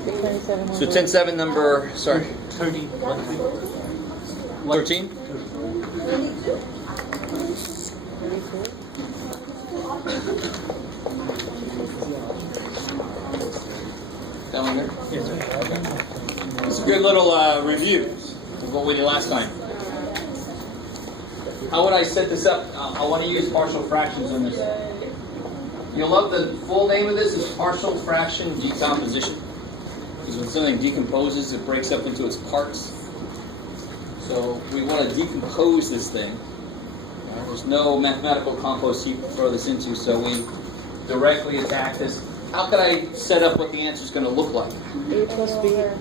So 10-7 number, sorry. 13. 13? That one here? Yes, sir. Okay. It's a good little review of what we did last time. How would I set this up? I want to use partial fractions on this. You'll love the full name of this is partial fraction decomposition. Because when something decomposes, it breaks up into its parts. So we want to decompose this thing. There's no mathematical compost heap to throw this into, so we directly attack this. How could I set up what the answer is going to look like? A plus B. A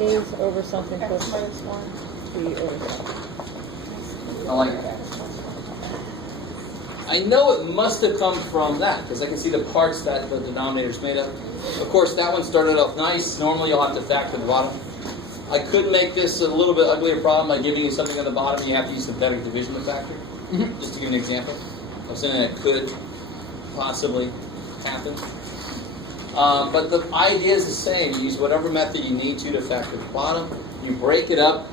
is over something plus B over something. I like that. I know it must have come from that, because I can see the parts that the denominator is made of. Of course, that one started off nice. Normally, you'll have to factor the bottom. I could make this a little bit uglier problem by giving you something on the bottom. You have to use synthetic division to factor. Just to give an example of something that could possibly happen. But the idea is the same. You use whatever method you need to factor the bottom. You break it up.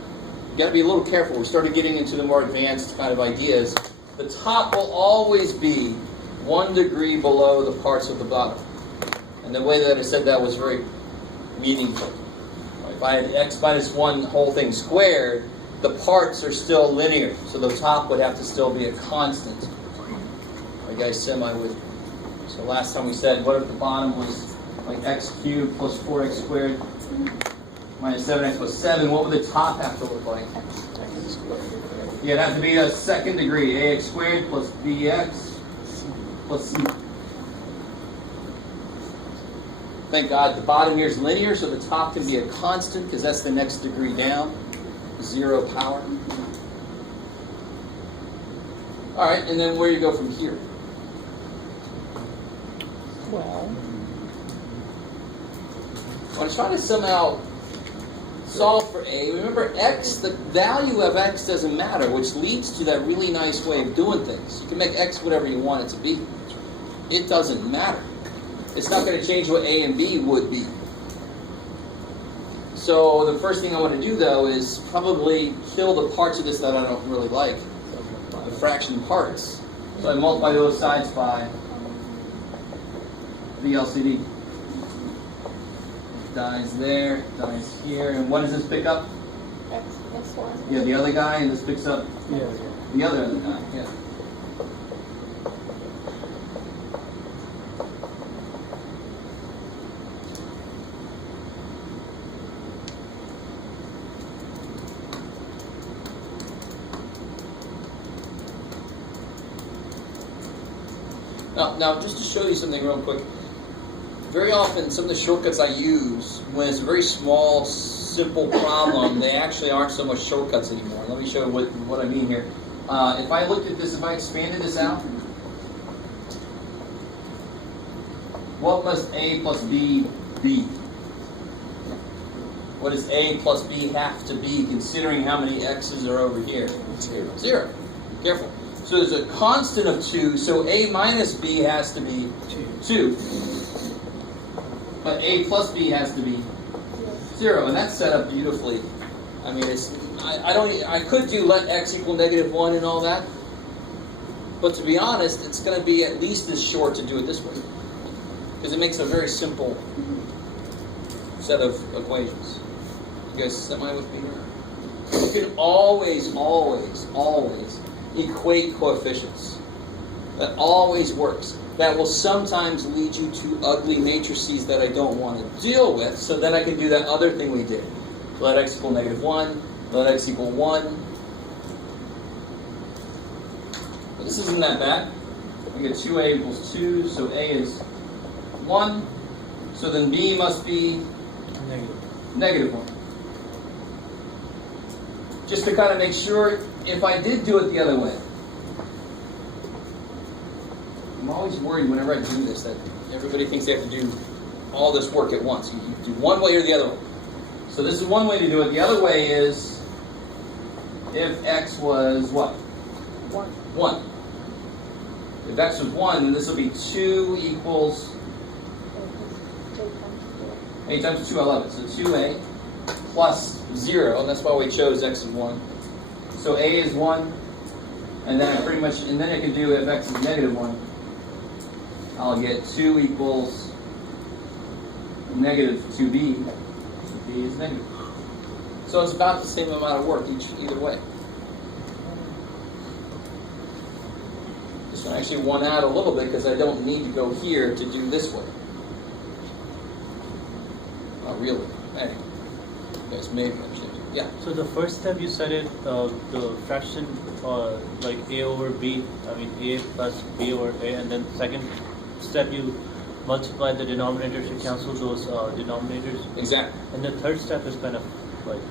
You got to be a little careful. We started getting into the more advanced kind of ideas. The top will always be 1 degree below the parts of the bottom. And the way that I said that was very meaningful. If I had x minus 1 whole thing squared, the parts are still linear. So the top would have to still be a constant. Are you guys semi with me? So last time we said, what if the bottom was like x cubed plus 4x squared minus 7x plus 7? What would the top have to look like? Yeah, it'd have to be a second degree. Ax squared plus bx plus c. Thank God the bottom here is linear, so the top can be a constant because that's the next degree down. 0 power. All right, and then where do you go from here? Well, I want to try to somehow solve for a. Remember, x, the value of x doesn't matter, which leads to that really nice way of doing things. You can make x whatever you want it to be. It doesn't matter. It's not going to change what a and b would be. So the first thing I want to do, though, is probably kill the parts of this that I don't really like, the fraction parts. So I multiply those sides by the LCD. Dies there, dies here, and what does this pick up? X plus 1. Yeah, the other guy, and this picks up the other guy. Yeah. Now, just to show you something real quick, very often some of the shortcuts I use, when it's a very small, simple problem, they actually aren't so much shortcuts anymore. Let me show you what I mean here. If I looked at this, if I expanded this out, what must a plus b be? What does a plus b have to be, considering how many x's are over here? 0. Careful. So there's a constant of 2, so a minus b has to be 2. But a plus b has to be 0, and that's set up beautifully. I mean, I could do let x equal -1 and all that, but to be honest, it's going to be at least as short to do it this way, because it makes a very simple set of equations. You guys semi with me here? You can always equate coefficients. That always works. That will sometimes lead you to ugly matrices that I don't want to deal with, so then I can do that other thing we did. Let x equal -1, let x equal 1. But this isn't that bad. We get 2a equals 2, so a is 1. So then b must be -1. Just to kind of make sure, if I did do it the other way, I'm always worried whenever I do this that everybody thinks they have to do all this work at once. You do one way or the other way. So this is one way to do it. The other way is if x was what? 1. If x was 1, then this will be 2 equals A times 2, I love it. So 2a plus 0, and that's why we chose x is 1. So a is 1, and then I can do if x is negative 1, I'll get 2 equals negative 2b, so b is negative. So it's about the same amount of work either way. This one actually won out a little bit because I don't need to go here to do this way. Not really. Anyway, you guys made it. Yeah. So the first step you said it, the fraction like a over b, I mean a plus b over a, and then second step you multiply the denominators to cancel those denominators. Exactly. And the third step is kind of like...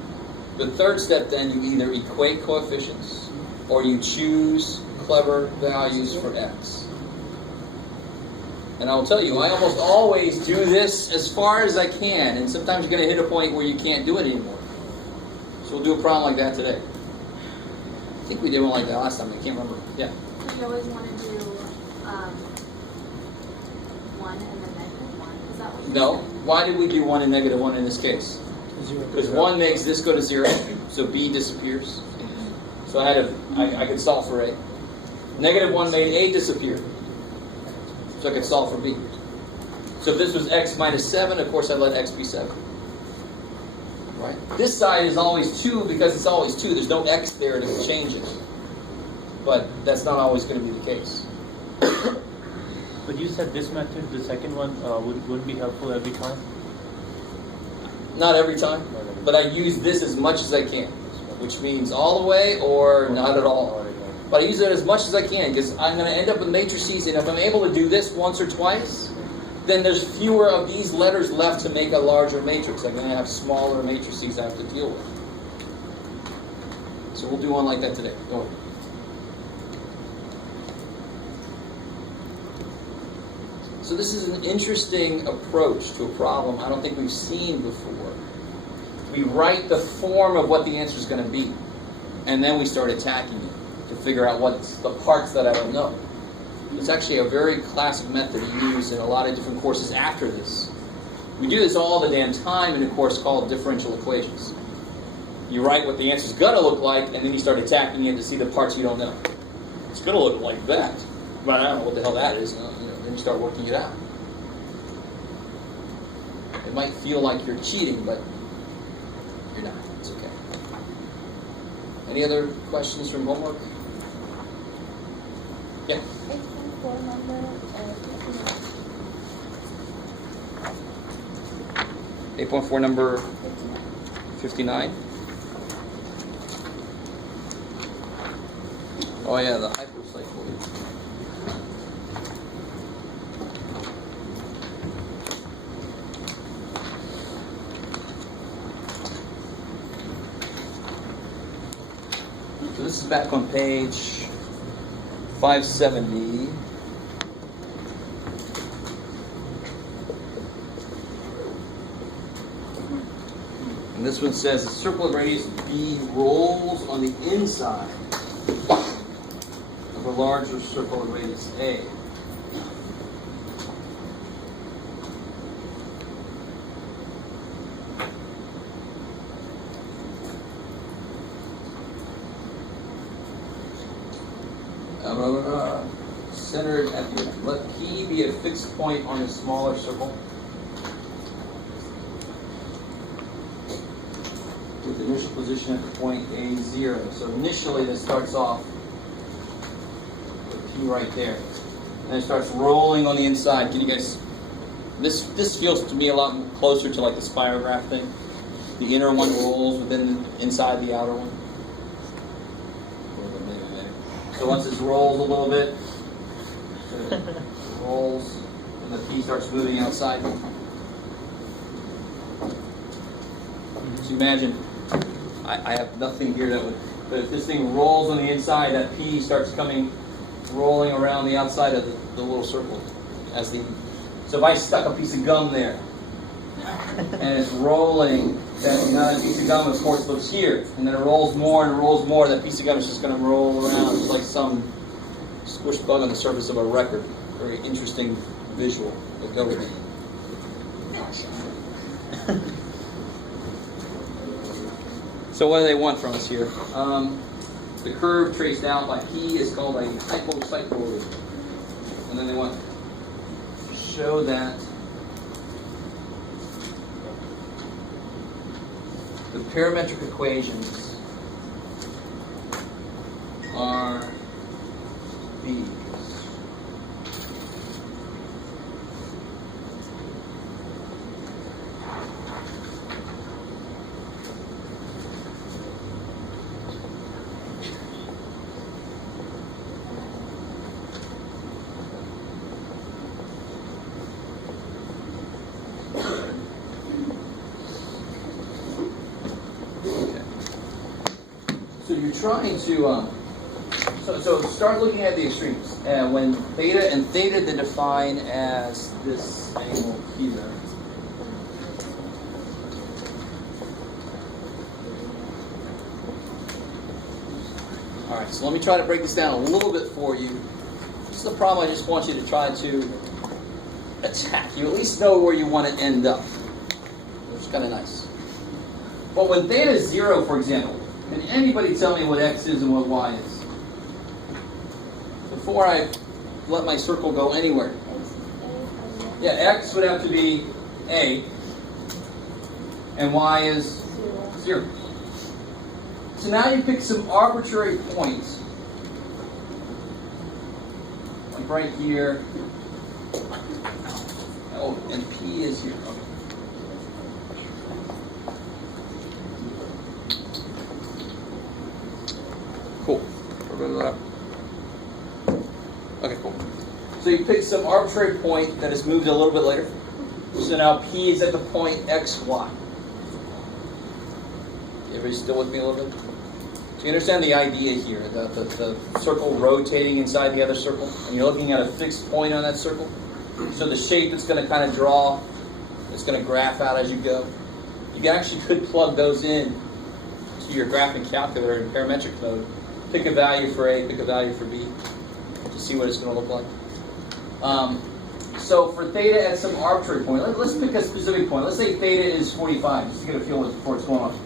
The third step then you either equate coefficients or you choose clever values for x. And I will tell you, I almost always do this as far as I can, and sometimes you're going to hit a point where you can't do it anymore. So we'll do a problem like that today. I think we did one like that last time, I can't remember. Yeah? You always want to do 1 and then negative 1. Is that what you No. said? Why did we do 1 and negative 1 in this case? Because 1 makes this go to 0, so b disappears. So I could solve for a. Negative 1 made a disappear. So I could solve for b. So if this was x minus 7, of course I'd let x be 7. Right? This side is always 2 because it's always 2. There's no x there to change it. But that's not always going to be the case. But you said this method, the second one, wouldn't be helpful every time? Not every time, but I use this as much as I can, which means all the way or not at all. But I use it as much as I can because I'm going to end up with matrices, and if I'm able to do this once or twice, then there's fewer of these letters left to make a larger matrix. I'm going to have smaller matrices I have to deal with. So we'll do one like that today. Don't worry. So this is an interesting approach to a problem I don't think we've seen before. We write the form of what the answer is going to be, and then we start attacking it to figure out what's the parts that I don't know. It's actually a very classic method used in a lot of different courses after this. We do this all the damn time in a course called differential equations. You write what the answer is going to look like, and then you start attacking it to see the parts you don't know. It's going to look like that, but I don't know what the hell that is. Then you start working it out. It might feel like you're cheating, but you're not. It's okay. Any other questions from homework? Yeah. 8.4 number 8.4 number 59. Oh yeah, the hypercycle. So this is back on page 570. And this one says the circle of radius B rolls on the inside of a larger circle of radius A. Centered at the let P be a fixed point on a smaller circle with initial position at the point A0. So initially this starts off with P right there. And it starts rolling on the inside. Can you guys, this feels to me a lot closer to like the spirograph thing. The inner one rolls within inside the outer one. So once this rolls a little bit, it rolls, and the P starts moving outside. So imagine, I have nothing here that would, but if this thing rolls on the inside, that P starts rolling around the outside of the little circle. So if I stuck a piece of gum there, and it's rolling, that piece of gum, of course, goes here, and then it rolls more and it rolls more. That piece of gum is just going to roll around just like some squish bug on the surface of a record. Very interesting visual that goes with it. So what do they want from us here? The curve traced out by P is called a hypocycloid. And then they want to show that the parametric equations are these. So you're trying to, so start looking at the extremes. When theta and theta they define as this angle here. All right, so let me try to break this down a little bit for you. This is the problem I just want you to try to attack. You at least know where you want to end up, which is kind of nice. But when theta is 0, for example, can anybody tell me what x is and what y is? Before I let my circle go anywhere. Yeah, x would have to be a, and y is 0. So now you pick some arbitrary points, like right here. Oh, and P is here. Okay. Cool. Okay, cool. So you pick some arbitrary point that is moved a little bit later. So now P is at the point x, y. Everybody still with me a little bit? So you understand the idea here, the circle rotating inside the other circle, and you're looking at a fixed point on that circle. So the shape it's going to kind of draw, it's going to graph out as you go. You actually could plug those in to your graphing calculator in parametric mode. Pick a value for A, pick a value for B, to see what it's going to look like. So for theta at some arbitrary point, let's pick a specific point. Let's say theta is 45, just to get a feel for what's going on.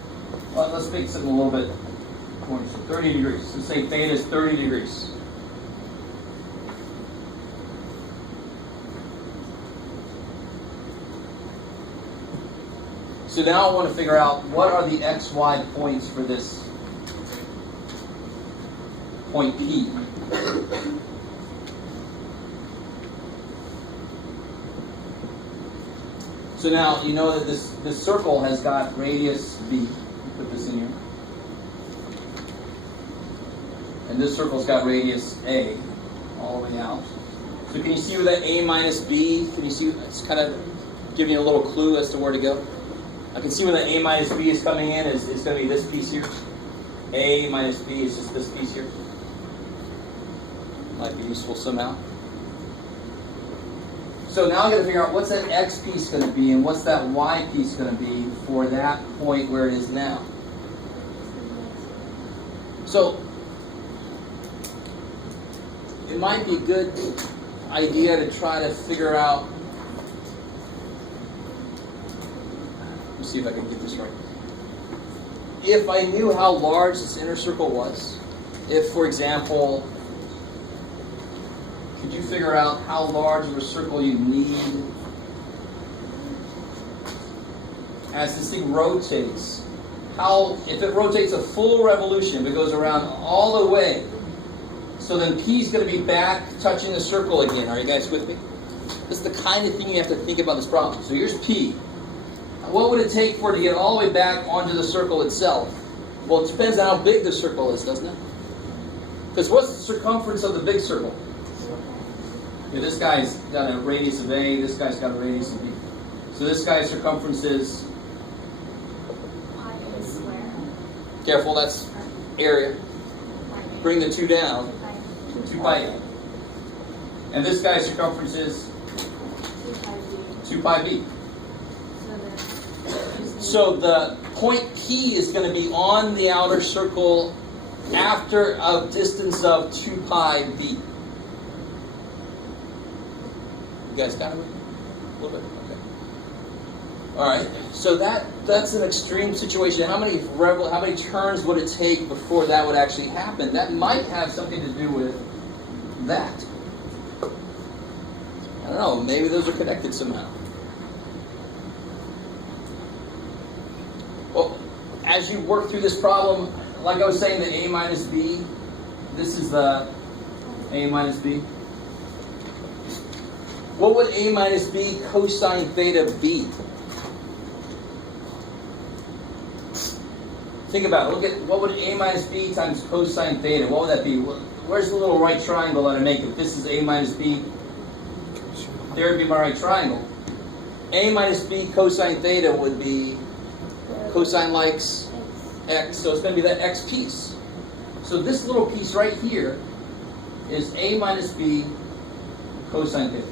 Well, let's pick something a little bit more, so 30 degrees. Let's say theta is 30 degrees. So now I want to figure out what are the x, y points for this point P. So now you know that this circle has got radius B. Put this in here. And this circle's got radius A all the way out. So can you see where that A minus B, can you see, it's kind of giving you a little clue as to where to go. I can see where the A minus B is coming in, it's going to be this piece here. A minus B is just this piece here. Might be useful somehow. So now I got to figure out what's that x piece going to be and what's that y piece going to be for that point where it is now. So it might be a good idea to try to figure out. Let me see if I can get this right. If I knew how large this inner circle was, if, for example, could you figure out how large of a circle you need as this thing rotates? If it rotates a full revolution, if it goes around all the way, so then P is going to be back touching the circle again. Are you guys with me? This is the kind of thing you have to think about this problem. So here's P. What would it take for it to get all the way back onto the circle itself? Well, it depends on how big the circle is, doesn't it? Because what's the circumference of the big circle? Yeah, this guy's got a radius of A, this guy's got a radius of B. So this guy's circumference is? Pi A square. Careful, that's area. Bring the 2 down. 2 pi A. And this guy's circumference is? 2 pi B. 2 pi B. So the point P is going to be on the outer circle after a distance of 2 pi B. You guys got it? A little bit? Okay. All right, so that's an extreme situation. How many turns would it take before that would actually happen? That might have something to do with that. I don't know, maybe those are connected somehow. Well, as you work through this problem, like I was saying, the a minus b, this is the a minus b. What would a minus b cosine theta be? Think about it. Look at what would a minus b times cosine theta, what would that be? Where's the little right triangle that I make? If this is a minus b, there would be my right triangle. A minus b cosine theta would be cosine likes x, so it's going to be that x piece. So this little piece right here is a minus b cosine theta.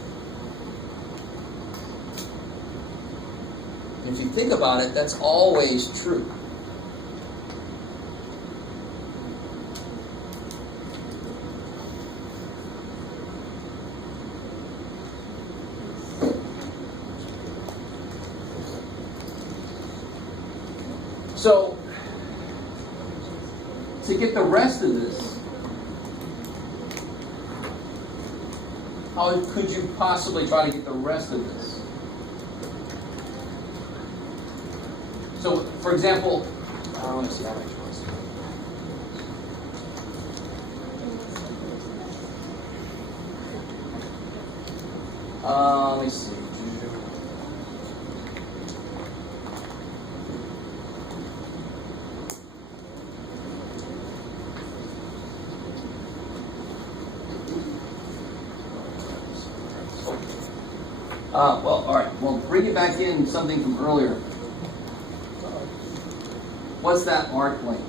If you think about it, that's always true. So, to get the rest of this, how could you possibly try to get the rest of this? So, for example, let me see how much it was. Let me see. Well, all right. Well, bring it back in something from earlier. What's that arc length,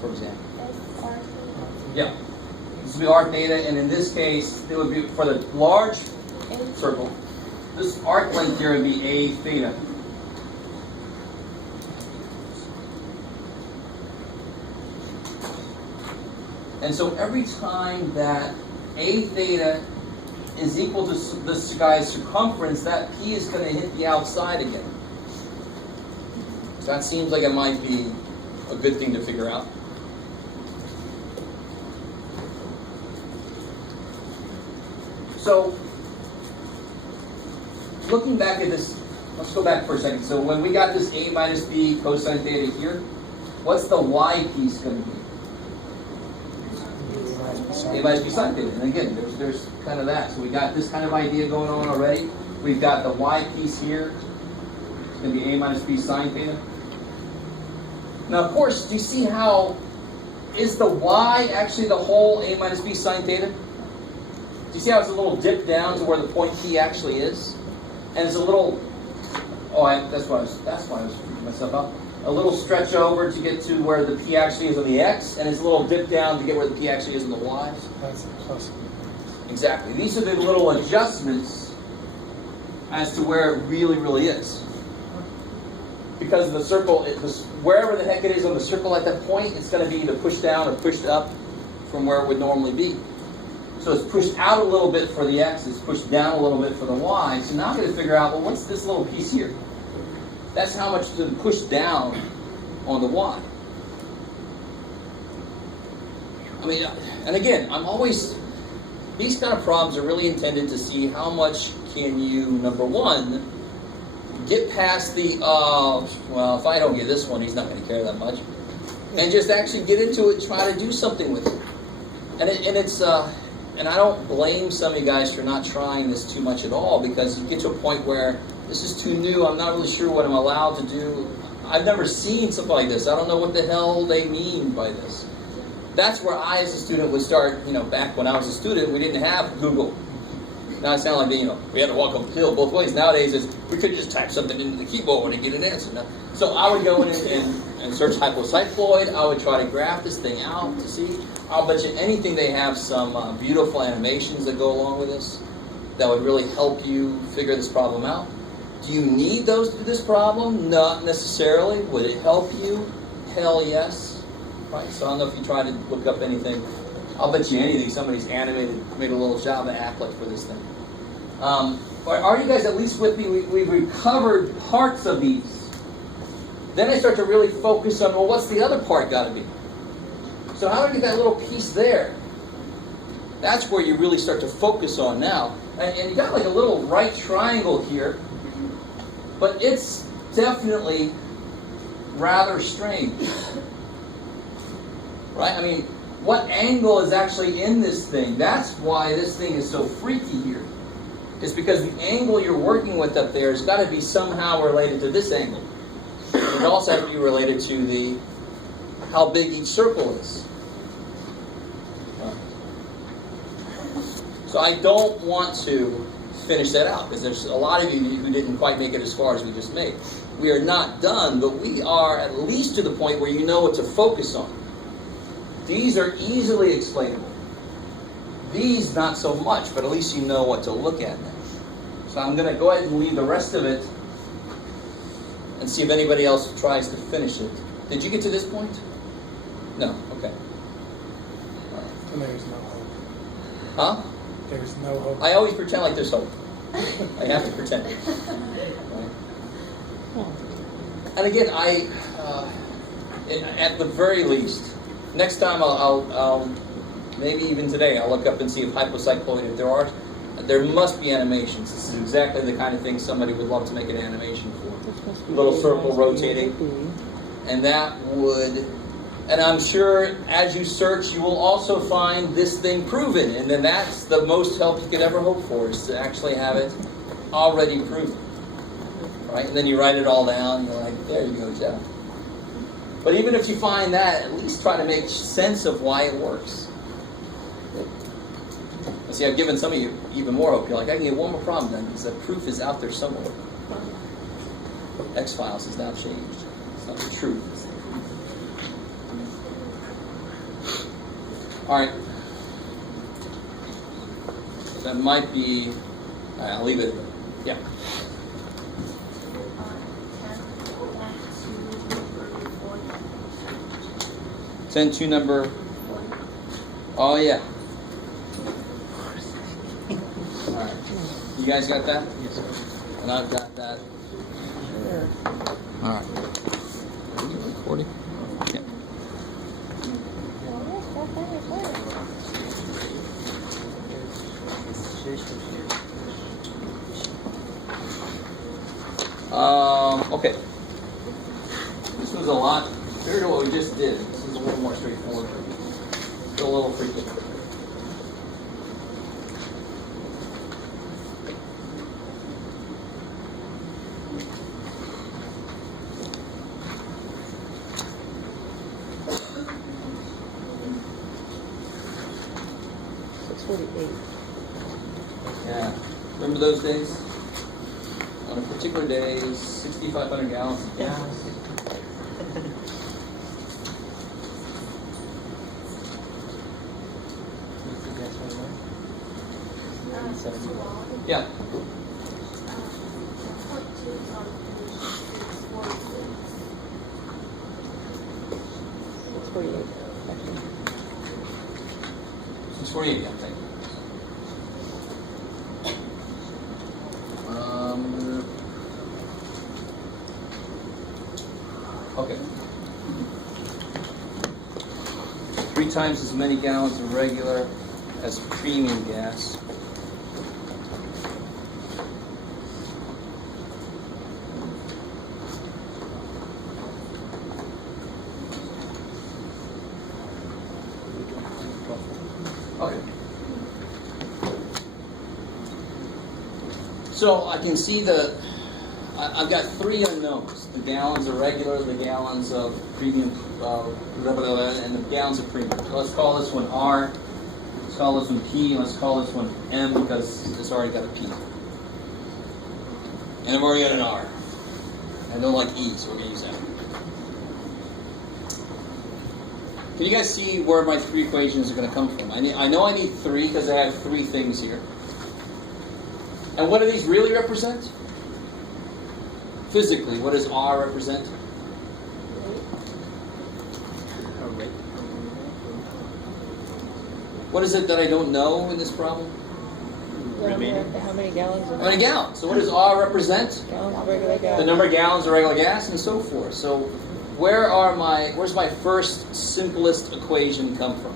for example? Yeah. This would be arc theta, and in this case, it would be for the large circle. This arc length here would be a theta. And so every time that a theta is equal to this guy's circumference, that p is going to hit the outside again. So that seems like it might be a good thing to figure out. So, looking back at this, let's go back for a second. So when we got this a minus b cosine theta here, what's the y piece going to be? A minus b sine theta. And again, there's kind of that. So we got this kind of idea going on already. We've got the y piece here. It's going to be a minus b sine theta. Now, of course, do you see how, is the y actually the whole a minus b sine theta? Do you see how it's a little dip down to where the point P actually is? And it's a little, that's why I was myself up. A little stretch over to get to where the P actually is on the X, and it's a little dip down to get where the P actually is on the Y. That's a plus. Exactly. These are the little adjustments as to where it really, really is. Because the circle, wherever the heck it is on the circle at that point, it's going to be either pushed down or pushed up from where it would normally be. So it's pushed out a little bit for the X, it's pushed down a little bit for the Y. So now I'm going to figure out, well, what's this little piece here? That's how much to push down on the Y. I mean, and again, these kind of problems are really intended to see how much can you, number one, get past the, well, if I don't get this one, he's not going to care that much. And just actually get into it, try to do something with it. And I don't blame some of you guys for not trying this too much at all, because you get to a point where this is too new, I'm not really sure what I'm allowed to do. I've never seen something like this. I don't know what the hell they mean by this. That's where I, as a student, would start, back when I was a student, we didn't have Google. Now it sounds like, we had to walk uphill both ways. Nowadays, we could just type something into the keyboard and get an answer. So I would go in and search hypocycloid. I would try to graph this thing out to see. I'll bet you anything they have some beautiful animations that go along with this that would really help you figure this problem out. Do you need those to do this problem? Not necessarily. Would it help you? Hell yes. Right? So I don't know if you try to look up anything. I'll bet you anything somebody's animated, made a little Java applet for this thing. Are you guys at least with me? We've recovered parts of these. Then I start to really focus on, well, what's the other part got to be? So how do I get that little piece there? That's where you really start to focus on now. And you got like a little right triangle here, but it's definitely rather strange. Right? I mean, what angle is actually in this thing? That's why this thing is so freaky here. It's because the angle you're working with up there has got to be somehow related to this angle. It also has to be related to the how big each circle is. So I don't want to finish that out because there's a lot of you who didn't quite make it as far as we just made. We are not done, but we are at least to the point where you know what to focus on. These are easily explainable. These not so much, but at least you know what to look at now. So I'm going to go ahead and leave the rest of it and see if anybody else tries to finish it. Did you get to this point? No? Okay. And there's no hope. Huh? There's no hope. I always pretend like there's hope. I have to pretend. Right? And again, at the very least, next time I'll maybe even today, I'll look up and see if hypocycloid, if there must be animations. This is exactly the kind of thing somebody would love to make an animation for. Little circle rotating. And that would, and I'm sure as you search, you will also find this thing proven. And then that's the most help you could ever hope for, is to actually have it already proven. Right? And then you write it all down, you're like, there you go, Jeff. But even if you find that, at least try to make sense of why it works. See, I've given some of you even more hope. You're like, I can get one more problem done because the proof is out there somewhere. X-Files has now changed. It's not the truth. All right. That might be... I'll leave it. Yeah. 10 to number... Oh, yeah. Alright. You guys got that? Yes, sir. And I've got that. Sure. Alright. Recording? Yeah. Okay. This was a lot compared to what we just did. This is a little more straightforward. Still a little freaky. Yeah. Remember those days? On a particular day, 6,500 gallons of gas. Yeah. It's 48. 648, yeah, thank you. Okay. 3 times as many gallons of regular as premium gas. Okay. So I can see I've got 3 unknowns. The gallons of regular, the gallons of premium, and the gallons of premium. So let's call this one R. Let's call this one P. And let's call this one M because it's already got a P. And I've already got an R. I don't like E, so we're going to use that. Can you guys see where my 3 equations are going to come from? I know I need 3 because I have 3 things here. And what do these really represent? Physically, what does R represent? What is it that I don't know in this problem? remaining. How many gallons of How many gallons? So what does R represent? gallons of regular gas? The number of gallons of regular gas and so forth. So where's my first simplest equation come from?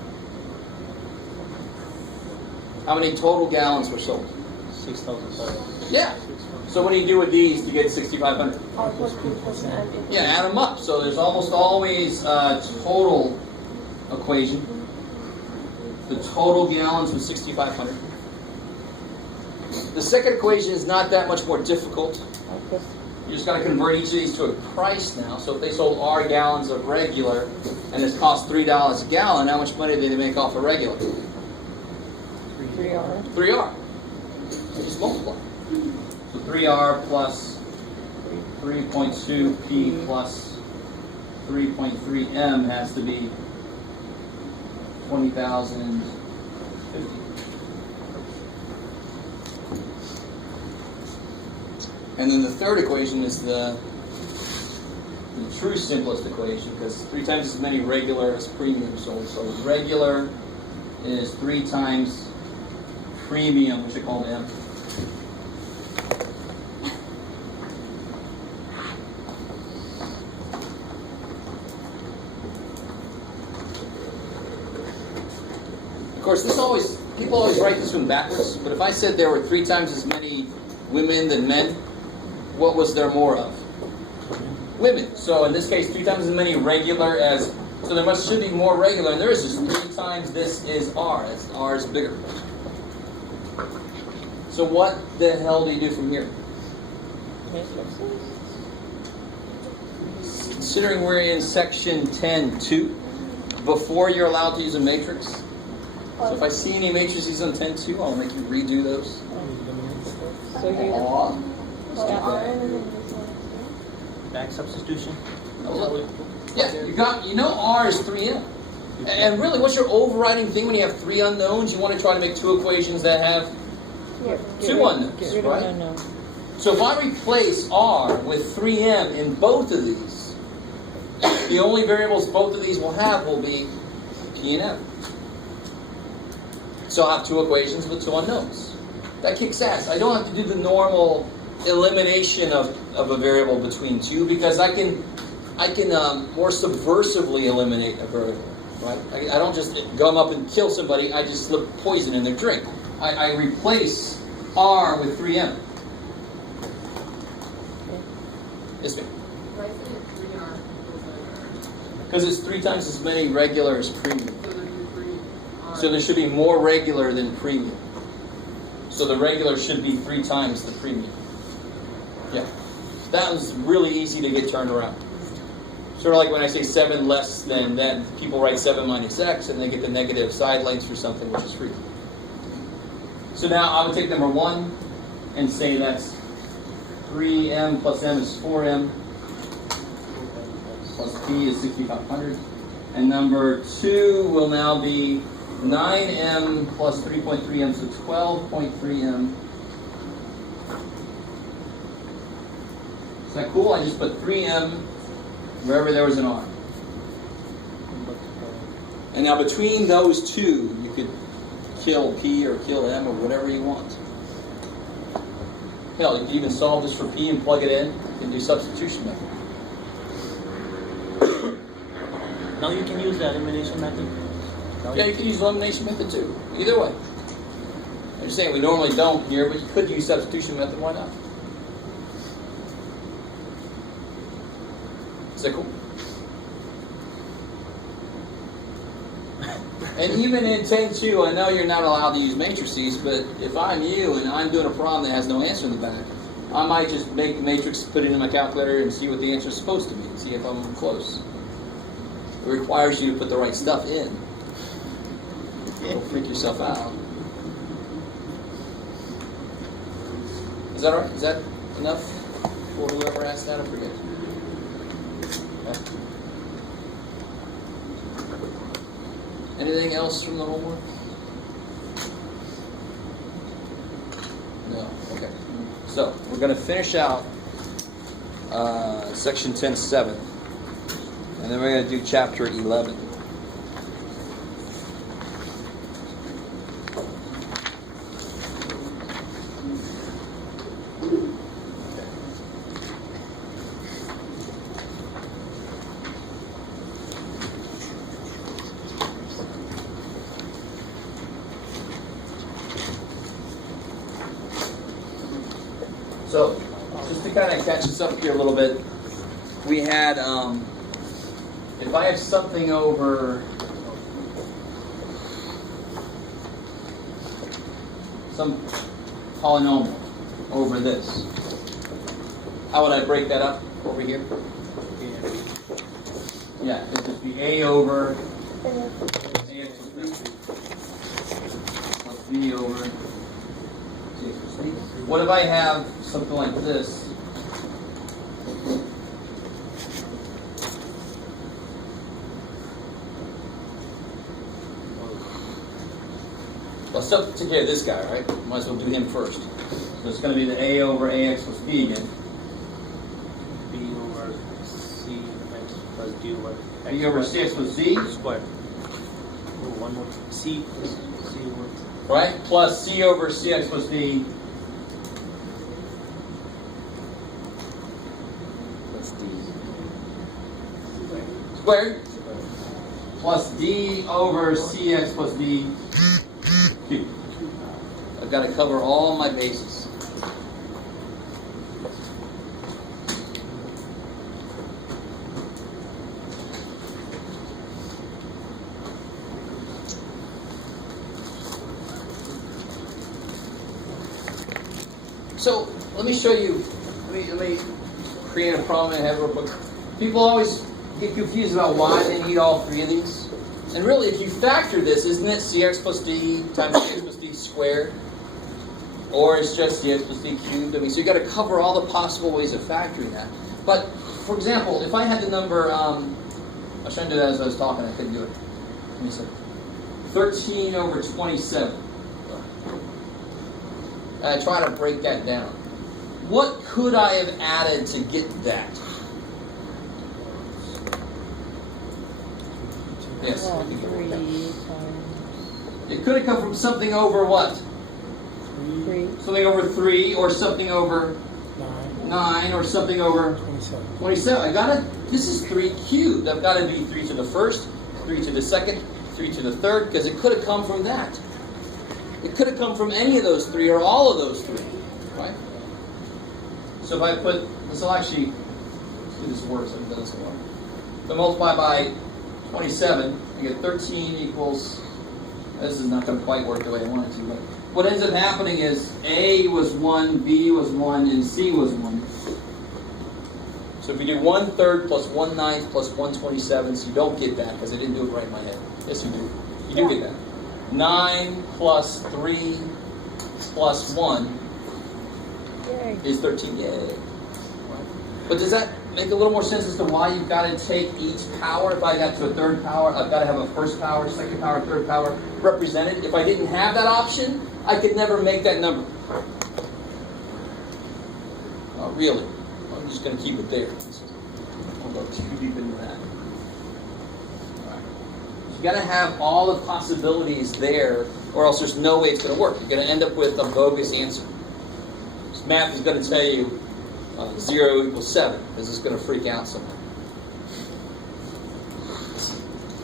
How many total gallons were sold? 6,500. Yeah. So what do you do with these to get 6,500? R plus P plus N equals. Yeah, add them up. So there's almost always a total equation. The total gallons was 6,500. The second equation is not that much more difficult. You just got to convert each of these to a price now. So if they sold R gallons of regular and it cost $3 a gallon, how much money did they make off a regular? 3R. 3R. So just multiply. So 3R plus 3.2P plus 3.3M has to be 20,050. And then the third equation is the true simplest equation, because 3 times as many regular as premium sold. So regular is 3 times premium, which I call M. Of course, people always write this one backwards, but if I said there were 3 times as many women than men, what was there more of? Women. So in this case, 3 times as many regular as, so there should be more regular, and there is just 3 times this is R. R is bigger. So what the hell do you do from here? Considering we're in section 10.2, before you're allowed to use a matrix. So if I see any matrices on 10.2, I'll make you redo those. So you Back substitution. Yeah, you know R is 3M. And really, what's your overriding thing when you have 3 unknowns? You want to try to make 2 equations that have 2 unknowns, get rid right? of an unknown. So if I replace R with 3M in both of these, the only variables both of these will have will be P and M. So I'll have 2 equations with 2 unknowns. That kicks ass. I don't have to do the normal elimination of a variable between 2, because I can more subversively eliminate a variable. Right? I don't just gum up and kill somebody. I just slip poison in their drink. I replace R with 3M. Yes, ma'am. Why is it 3R? Because it's 3 times as many regular as premium. So there's 3R. So there should be more regular than premium. So the regular should be 3 times the premium. Yeah. That was really easy to get turned around. Sort of like when I say 7 less than that, people write 7 minus X and they get the negative side lengths or something, which is free. So now I would take number 1 and say that's 3M plus M is 4M plus P is 6,500. And number 2 will now be 9M plus 3.3M, so 12.3M. Is that cool? I just put 3M wherever there was an R. And now between those 2, you could kill P or kill M or whatever you want. Hell, you could even solve this for P and plug it in and do substitution method. Now you can use the elimination method. Yeah, you can use elimination method too. Either way. I'm just saying we normally don't here, but you could use substitution method. Why not? Is that cool? And even in 10.2, I know you're not allowed to use matrices, but if I'm you and I'm doing a problem that has no answer in the back, I might just make the matrix, put it in my calculator, and see what the answer is supposed to be, and see if I'm close. It requires you to put the right stuff in. Don't freak yourself out. Is that all right? Is that enough for whoever asked that? I forget. Okay. Anything else from the homework? No. Okay. So we're going to finish out section 10.7, and then we're going to do chapter 11. just to kind of catch us up here a little bit, we had, if I have something over some polynomial over this, how would I break that up over here? Yeah, it would be a over ax plus b over cx plus d. What if I have something like this? Let's take care of this guy, right? Might as well do him first. So it's going to be the a over ax plus b again. B over C x plus D over x. B over cx plus d. Squared. Oh, one more. C plus C over. Right? Plus c over cx plus d. Let's do Squared. Plus d over cx plus d cubed. I've got to cover all my bases. So let me show you. Let me create a problem and have it real quick. People always get confused about why they need all three of these. And really, if you factor this, isn't it cx plus d times cx plus d squared? Or it's just cx plus d cubed? I mean, so you've got to cover all the possible ways of factoring that. But, for example, if I had the number, I was trying to do that as I was talking, I couldn't do it. Let me see. 13 over 27. I try to break that down. What could I have added to get that? Yes. well, 3 times It could have come from something over what? 3. Something over 3, or something over 9, or something over 27. I got it. This is 3 cubed. I've got to be 3 to the first, 3 to the second, 3 to the third, because it could have come from that. It could have come from any of those 3 or all of those 3, right? So if I put, this will actually, see this works, I've done this before. If I multiply by 27, I get 13 equals, this is not going to quite work the way I want it to, but what ends up happening is A was 1, B was 1, and C was 1. So if you do 1/3 plus 1/9 plus 1/27, so you don't get that because I didn't do it right in my head. Yes, you do. You do get that. 9 plus 3 plus 1 Yay. is 13. Yay. But does that make a little more sense as to why you've got to take each power? If I got to a third power, I've got to have a first power, second power, third power represented. If I didn't have that option, I could never make that number. Not really. I'm just going to keep it there. I won't go too deep into that. You got to have all the possibilities there, or else there's no way it's going to work. You're going to end up with a bogus answer. This math is going to tell you 0 equals 7. This is going to freak out someone.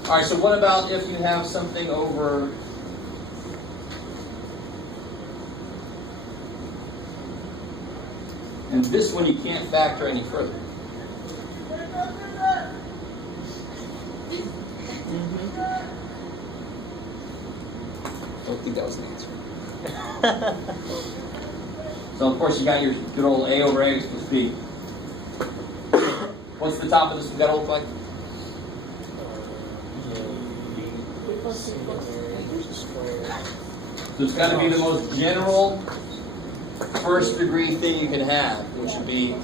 All right, so what about if you have something over... And this one you can't factor any further. I don't think that was the answer. So of course you got your good old a over x plus b. What's the top of this got to look like? So it's got to be the most general first degree thing you can have, which would be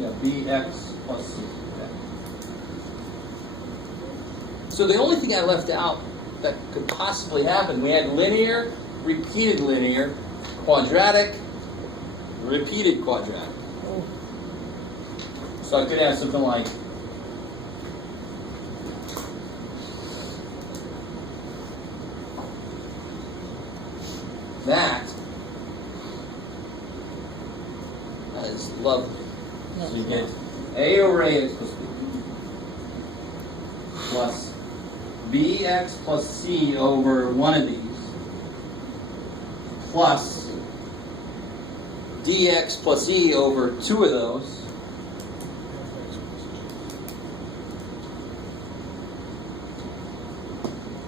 bx plus c. So the only thing I left out that could possibly happen, we had linear, repeated linear, quadratic, repeated quadratic. So I could have something like that. That is lovely. So you get a over ax plus b plus bx plus c over one of these plus dx plus e over 2 of those.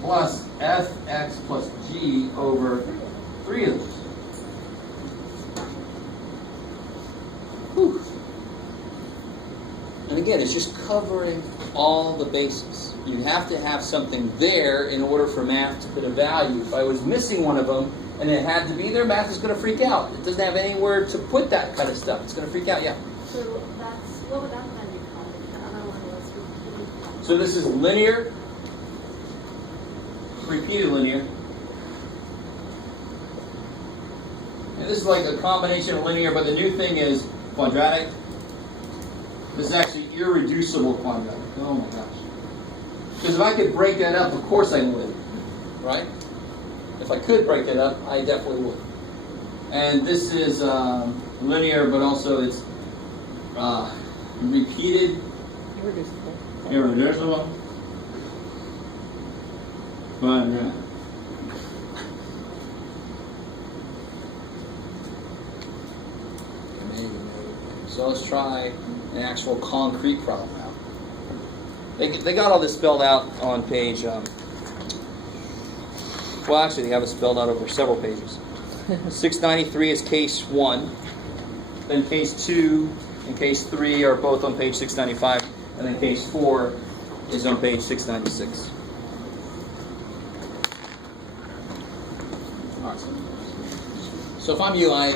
Plus fx plus g over 3 of those. Whew. And again, it's just covering all the bases. You have to have something there in order for math to put a value. If I was missing one of them and it had to be there, math is going to freak out. It doesn't have anywhere to put that kind of stuff. It's going to freak out, yeah. So that's, what would that then be called? I don't know what it was. So this is linear, repeated linear. And this is like a combination of linear, but the new thing is quadratic. This is actually irreducible quadratic. Oh my gosh. Because if I could break that up, of course I would. Right? If I could break that up, I definitely would. And this is linear, but also it's repeated. Irreducible. Quadratic. So let's try an actual concrete problem now. They got all this spelled out on page, well actually they have it spelled out over several pages. 693 is case 1, then case 2 and case 3 are both on page 695, and then case 4 is on page 696. Alright, so if I'm you, I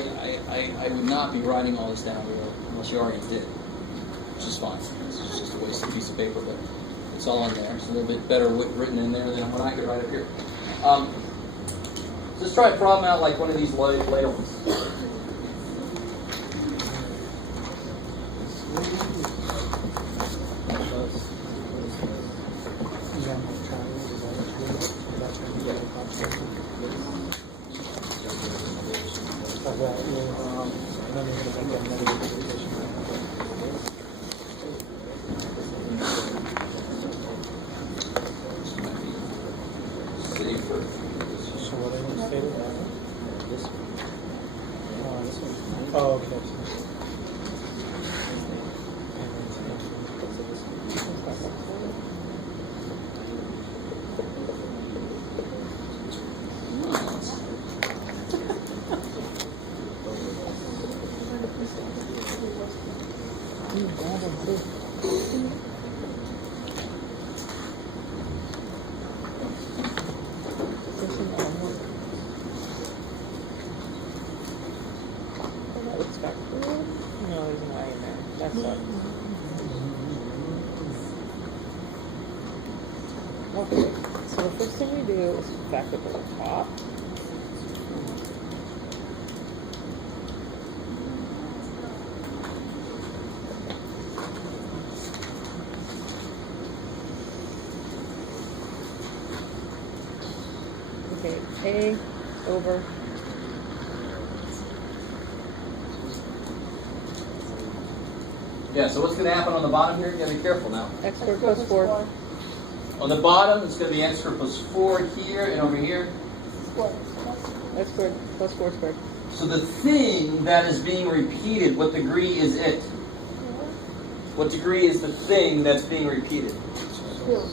would not be writing all this down really, unless you already did, which is fine. It's just a wasted piece of paper, but it's all in there. It's a little bit better written in there than what I could write up here. So let's try a problem out like one of these later ones. Oh, okay. No, there's an I in there. That sucks. Okay, so the first thing we do is factor to the top. Okay, A over Yeah, so what's going to happen on the bottom here? You got to be careful now. x squared plus 4. On the bottom, it's going to be x squared plus 4 here and over here. X squared plus 4 squared. So the thing that is being repeated, what degree is it? What degree is the thing that's being repeated?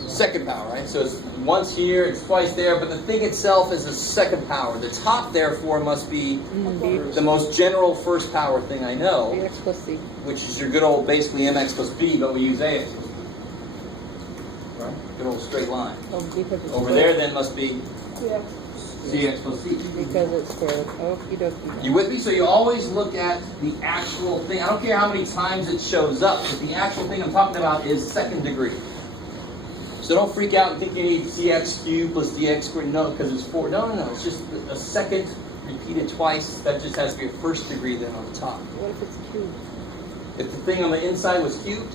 Second power, right? So it's once here, it's twice there, but the thing itself is a second power. The top, therefore, must be the most general first power thing I know, Bx plus c. which is your good old, basically, mx plus b, but we use ax. Right? Good old straight line. Oh, because it's Over squared. there, then, must be cx plus c. Because it's squared. Okie dokie. You with me? So you always look at the actual thing. I don't care how many times it shows up, but the actual thing I'm talking about is second degree. So don't freak out and think you need cx cubed plus dx squared. No, because it's 4. No. It's just a second repeated twice. That just has to be a first degree then on the top. What if it's cubed? If the thing on the inside was cubed,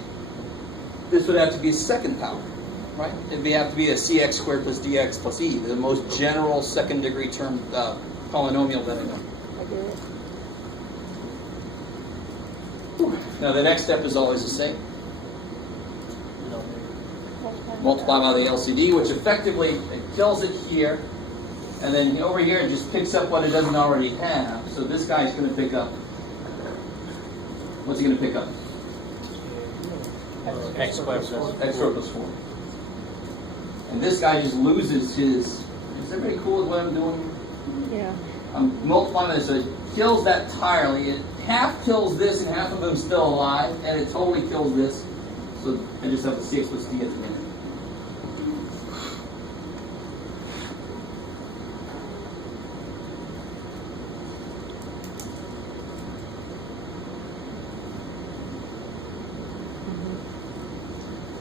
this would have to be a second power, right? It would have to be a cx squared plus dx plus e, the most general second degree term polynomial that I know. I get it. Now the next step is always the same. Multiply by the LCD, which effectively it kills it here, and then over here it just picks up what it doesn't already have. So this guy's going to pick up What's he going to pick up? X squared plus. X squared plus 4. And this guy just loses his... Is everybody cool with what I'm doing? Yeah. I'm multiplying this, so it kills that entirely. It half kills this and half of them still alive, and it totally kills this. So I just have the CX plus D at the end.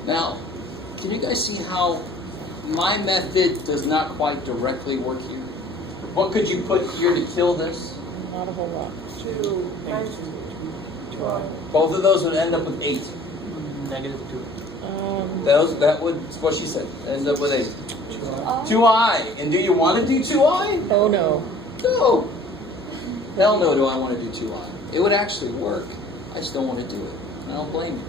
Now, can you guys see how my method does not quite directly work here? What could you put here to kill this? Not a whole lot. 2 minus 2. Both of those would end up with 8. -2. That would, what she said, end up with 8. 2i. And do you want to do 2i? Oh no. No. Hell no do I want to do 2i. It would actually work. I just don't want to do it. I don't blame you.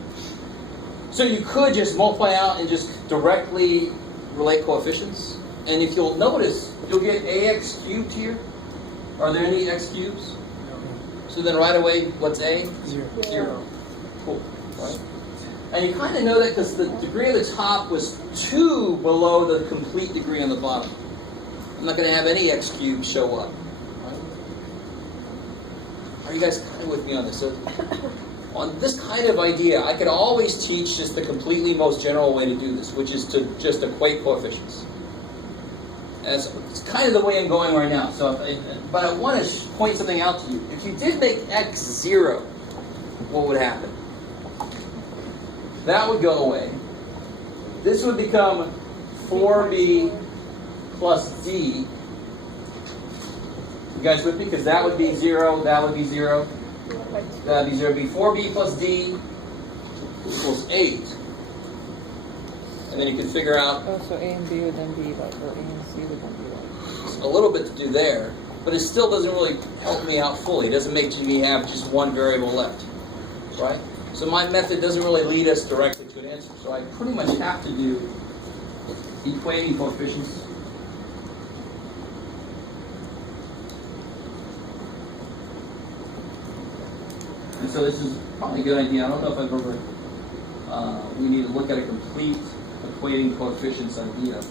So you could just multiply out and just directly relate coefficients. And if you'll notice, you'll get ax cubed here. Are there any x cubes? So then right away, what's a? 0. Cool. Right? And you kind of know that because the degree of the top was 2 below the complete degree on the bottom. I'm not going to have any x cubed show up. Right? Are you guys kind of with me on this? So, on this kind of idea, I could always teach just the completely most general way to do this, which is to just equate coefficients. And it's kind of the way I'm going right now. So, but I want to point something out to you. If you did make x 0, what would happen? That would go away. This would become 4b plus d. You guys with me? Because that would be 0, that would be 0. That would be 0. It would be 4b plus d equals 8. And then you can figure out Oh, so A and B would then be like, or A and C would then be like. a little bit to do there, but it still doesn't really help me out fully. It doesn't make me have just one variable left, right? So my method doesn't really lead us directly to an answer. So I pretty much have to do equating coefficients. And so this is probably a good idea. I don't know if I've ever, we need to look at a complete equating coefficients idea.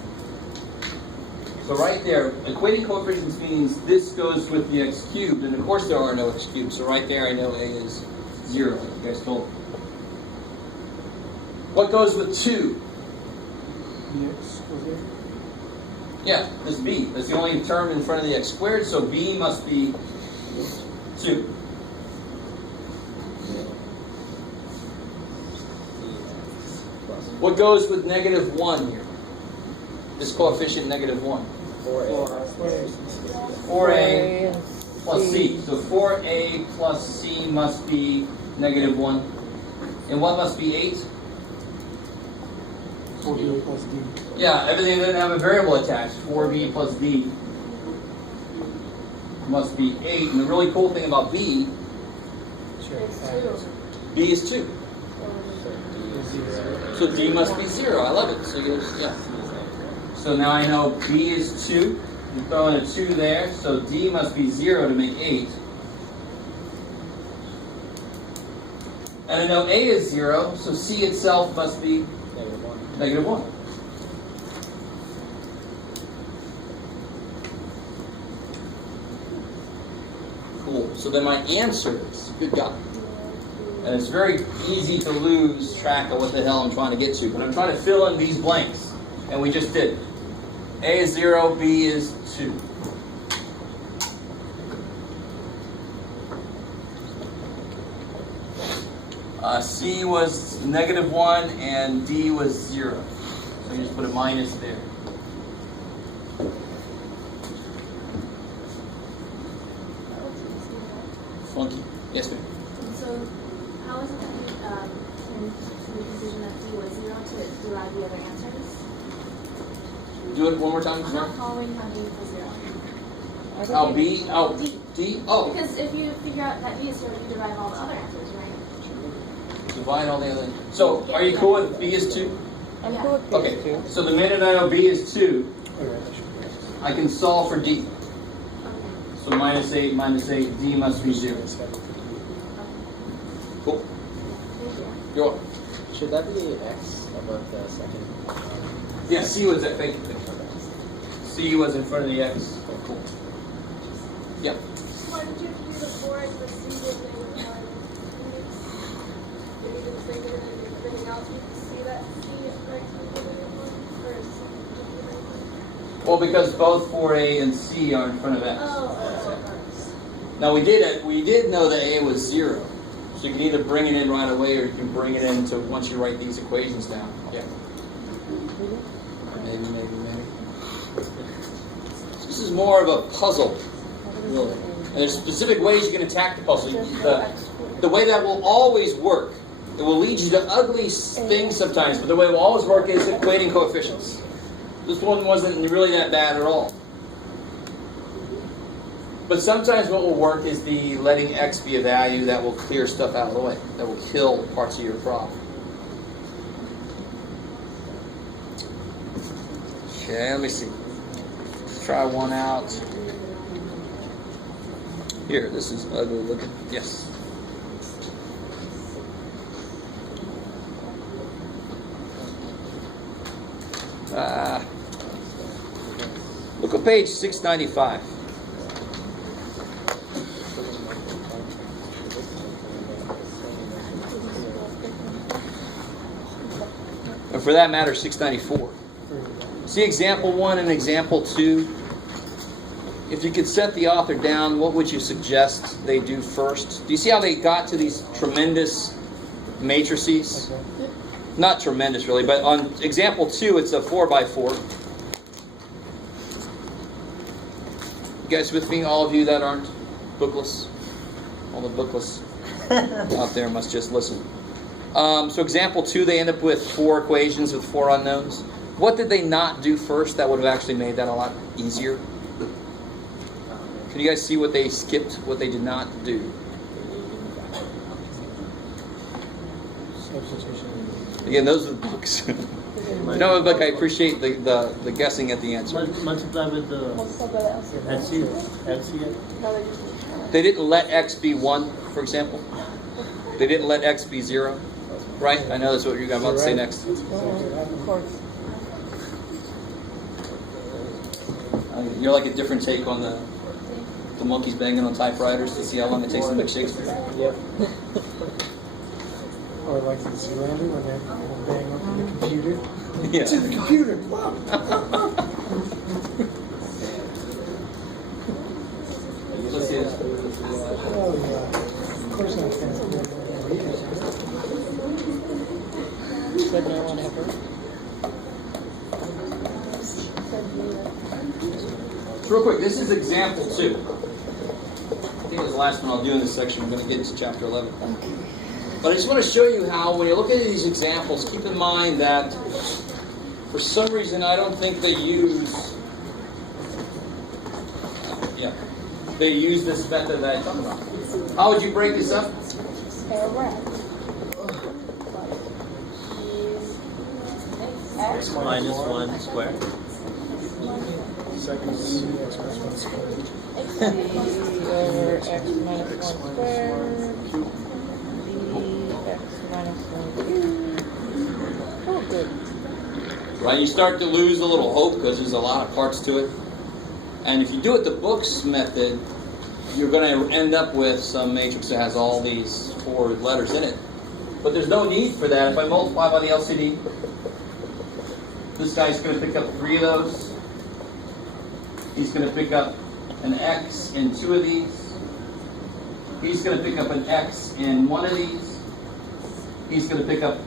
So right there, equating coefficients means this goes with the x cubed, and of course there are no x cubed, so right there I know a is 0, like you guys told me. What goes with 2? Yes, was there? Yeah, this b. That's the only term in front of the x squared, so b must be 2. What goes with -1 here? This coefficient -1. 4a plus c. So 4a plus c must be -1. And what must be 8? 4b plus d. Yeah, everything that doesn't have a variable attached. 4b plus d must be 8. And the really cool thing about b, Sure. b is 2. So d must be 0. I love it. So yeah. So now I know b is 2. You throw in a 2 there, so d must be 0 to make 8. And I know a is 0, so c itself must be -1. Cool. So then my answer is, good God. And it's very easy to lose track of what the hell I'm trying to get to. But I'm trying to fill in these blanks. And we just did. A is 0, B is 2. C was -1 and D was 0. So you just put a minus there. Funky. Yes, ma'am. So, how is it that you came to the decision that D was 0 to derive the other answers? Do it one more time. I'm not following how D equals 0. How B? How D. D? Oh. Because if you figure out that D is 0, you derive all the other answers, right? Divide all the other. So, are you cool with B is 2? I'm Yeah. cool with Okay. these two. So the minute I know B is 2, Alright, I can solve for D. So -8 minus 8, D must be 0. Cool. You're welcome. Should that be X above the second? Yeah, C was that thing. C was in front of the X. Oh, cool. Yep. Why did you do the 4X with C was negative 1? Did you just think of anything else? You can see that C is correct with negative 1? Or is C negative 1? Well, because both 4A and C are in front of X. Now we did know that A was 0. So you can either bring it in right away or you can bring it in once you write these equations down. Yeah. Maybe. So this is more of a puzzle, really. And there's specific ways you can attack the puzzle. The way that will always work, it will lead you to ugly things sometimes, but the way it will always work is equating coefficients. This one wasn't really that bad at all. But sometimes what will work is the letting X be a value that will clear stuff out of the way, that will kill parts of your problem. Okay, let me see. Let's try one out. Here, this is ugly looking. Yes. Look at page 695. And for that matter, 694. See example 1 and example 2. If you could set the author down, what would you suggest they do first? Do you see how they got to these tremendous matrices? Not tremendous, really, but on example 2, it's a 4x4. You guys with me? All of you that aren't bookless? All the bookless out there must just listen. So example 2, they end up with 4 equations with 4 unknowns. What did they not do first that would have actually made that a lot easier? Can you guys see what they skipped, what they did not do? Substitution. Again, those are the books. You know, but I appreciate the guessing at the answer. Multiply with the LCM. They didn't let X be 1, for example. They didn't let X be 0. Right? I know that's what you're about to say next. Of course. You're like a different take on the monkeys banging on typewriters to see how long it takes to make Shakespeare. Yep. Or like the Zoolander when they bang up on the computer. Yeah. It's in the computer. Wow. Let's see this. Oh yeah. Of course I'm Said no one ever. So real quick, this is example 2. I think it was the last one I'll do in this section. I'm going to get into chapter 11. But I just want to show you how, when you're looking at these examples, keep in mind that for some reason I don't think they use this method that I talked about. How would you break this up? X minus 1 squared. Second C, X plus 1 squared. C over X minus 1 squared. D X minus 1 cubed. Oh, good. Right, you start to lose a little hope because there's a lot of parts to it. And if you do it the books method, you're going to end up with some matrix that has all these 4 letters in it. But there's no need for that. If I multiply by the LCD, this guy's going to pick up 3 of those. He's going to pick up an X in 2 of these. He's going to pick up an X in 1 of these. He's going to pick up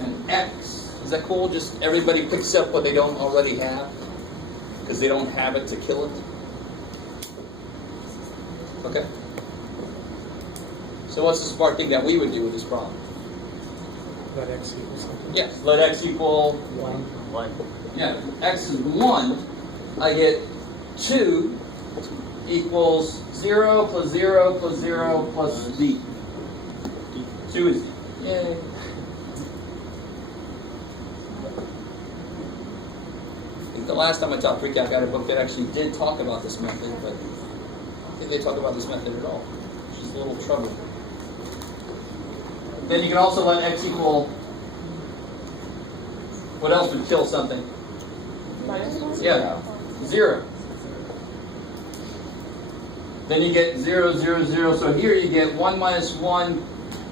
an X. Is that cool? Just everybody picks up what they don't already have because they don't have it to kill it. Okay? So what's the smart thing that we would do with this problem? Let X equal something. Yes, let X equal 1. Yeah, X is 1. I get 2 equals 0 plus 0 plus 0 plus D. 2 is D. Yay. I think the last time I taught pre-calc, I had a book that actually did talk about this method, but I think they talk about this method at all, which is a little troubling. Then you can also let x equal, what else would kill something? Yeah, 0. Then you get 0, 0, 0. So here you get 1 minus 1,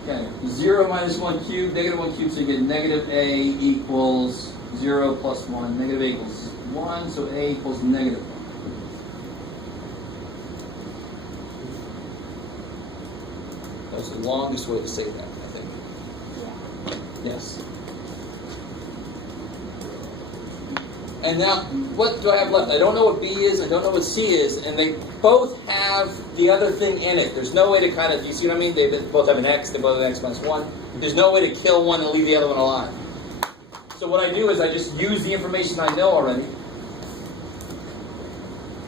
okay, 0 minus 1 cubed, negative 1 cubed, so you get negative a equals 0 plus 1. Negative a equals 1, so a equals negative 1. That was the longest way to say that, I think. Yes. And now, what do I have left? I don't know what B is, I don't know what C is, and they both have the other thing in it. There's no way to kind of, you see what I mean? They both have an X, they both have an X minus 1. There's no way to kill one and leave the other one alive. So what I do is I just use the information I know already.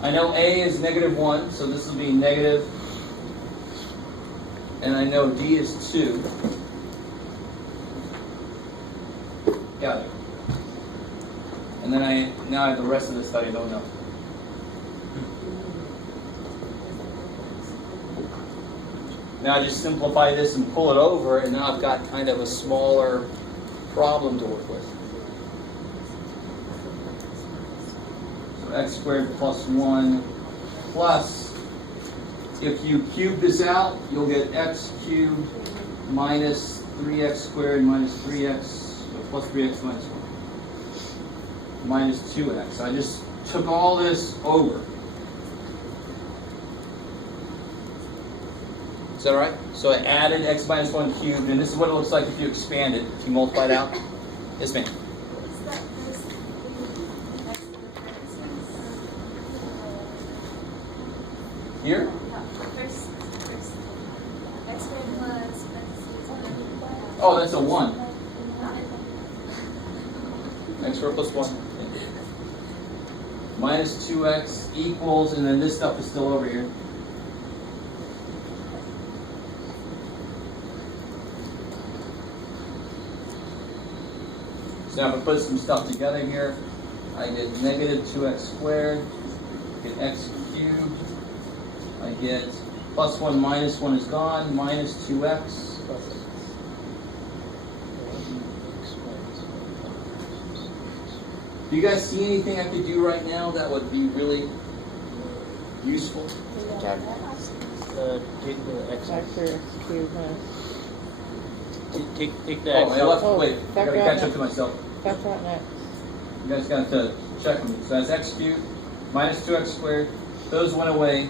I know A is negative 1, so this will be negative, and I know D is 2. Got it. And then now I have the rest of this that I don't know. Now I just simplify this and pull it over, and now I've got kind of a smaller problem to work with. So x squared plus 1 plus, if you cube this out, you'll get x cubed minus 3x squared minus 3x plus 3x minus 1. Minus 2x. I just took all this over. Is that all right? So I added x minus 1 cubed, and this is what it looks like if you expand it. If you multiply it out. Yes, ma'am. Here? Oh, that's a 1. X squared plus 1. Minus 2x equals, and then this stuff is still over here. So now if I put some stuff together here, I get negative 2x squared, get x cubed, I get plus 1 minus 1 is gone, minus 2x. Do you guys see anything I could do right now that would be really useful? Take the x. Factor x cubed minus. Take the Oh, x I out. left. Wait, I gotta catch up to myself. Factor out next. You guys got to check me. So that's x cubed minus 2x squared. Those went away.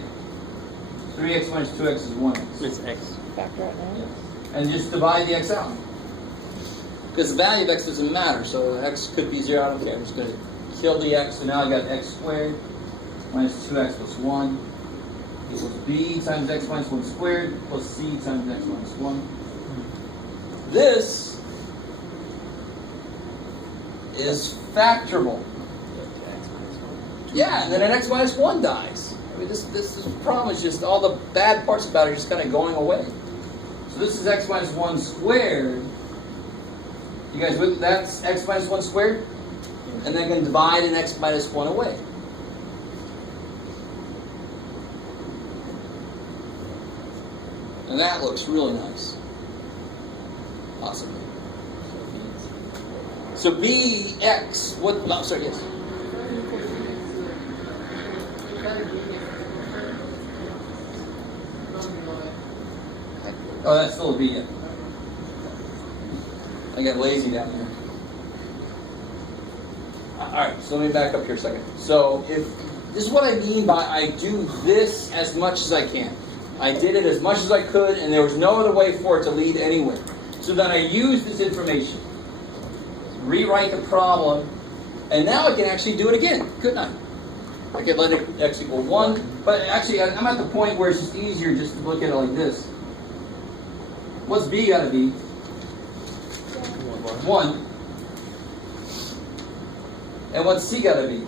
3x minus 2x is 1x. It's x. Factor out next. And just divide the x out. Because the value of x doesn't matter, so x could be 0, I don't care. I'm just going to kill the x, so now I got x squared minus 2x plus 1 equals b times x minus 1 squared plus c times x minus 1. This is factorable. Yeah, and then an x minus 1 dies. I mean, this problem is just, all the bad parts about it are just kind of going away. So this is x minus 1 squared. You guys with that's x minus 1 squared? And then I can divide an x minus 1 away. And that looks really nice. Awesome. So bx, what, oh, sorry, yes. Oh, that's still a b, yeah. I got lazy down here. Alright, so let me back up here a second. So if this is what I mean by I do this as much as I can. I did it as much as I could, and there was no other way for it to lead anywhere. So then I use this information, rewrite the problem, and now I can actually do it again, couldn't I? I could let it x equal 1, but actually I'm at the point where it's just easier just to look at it like this. What's b got to be? 1. And what's c got to be?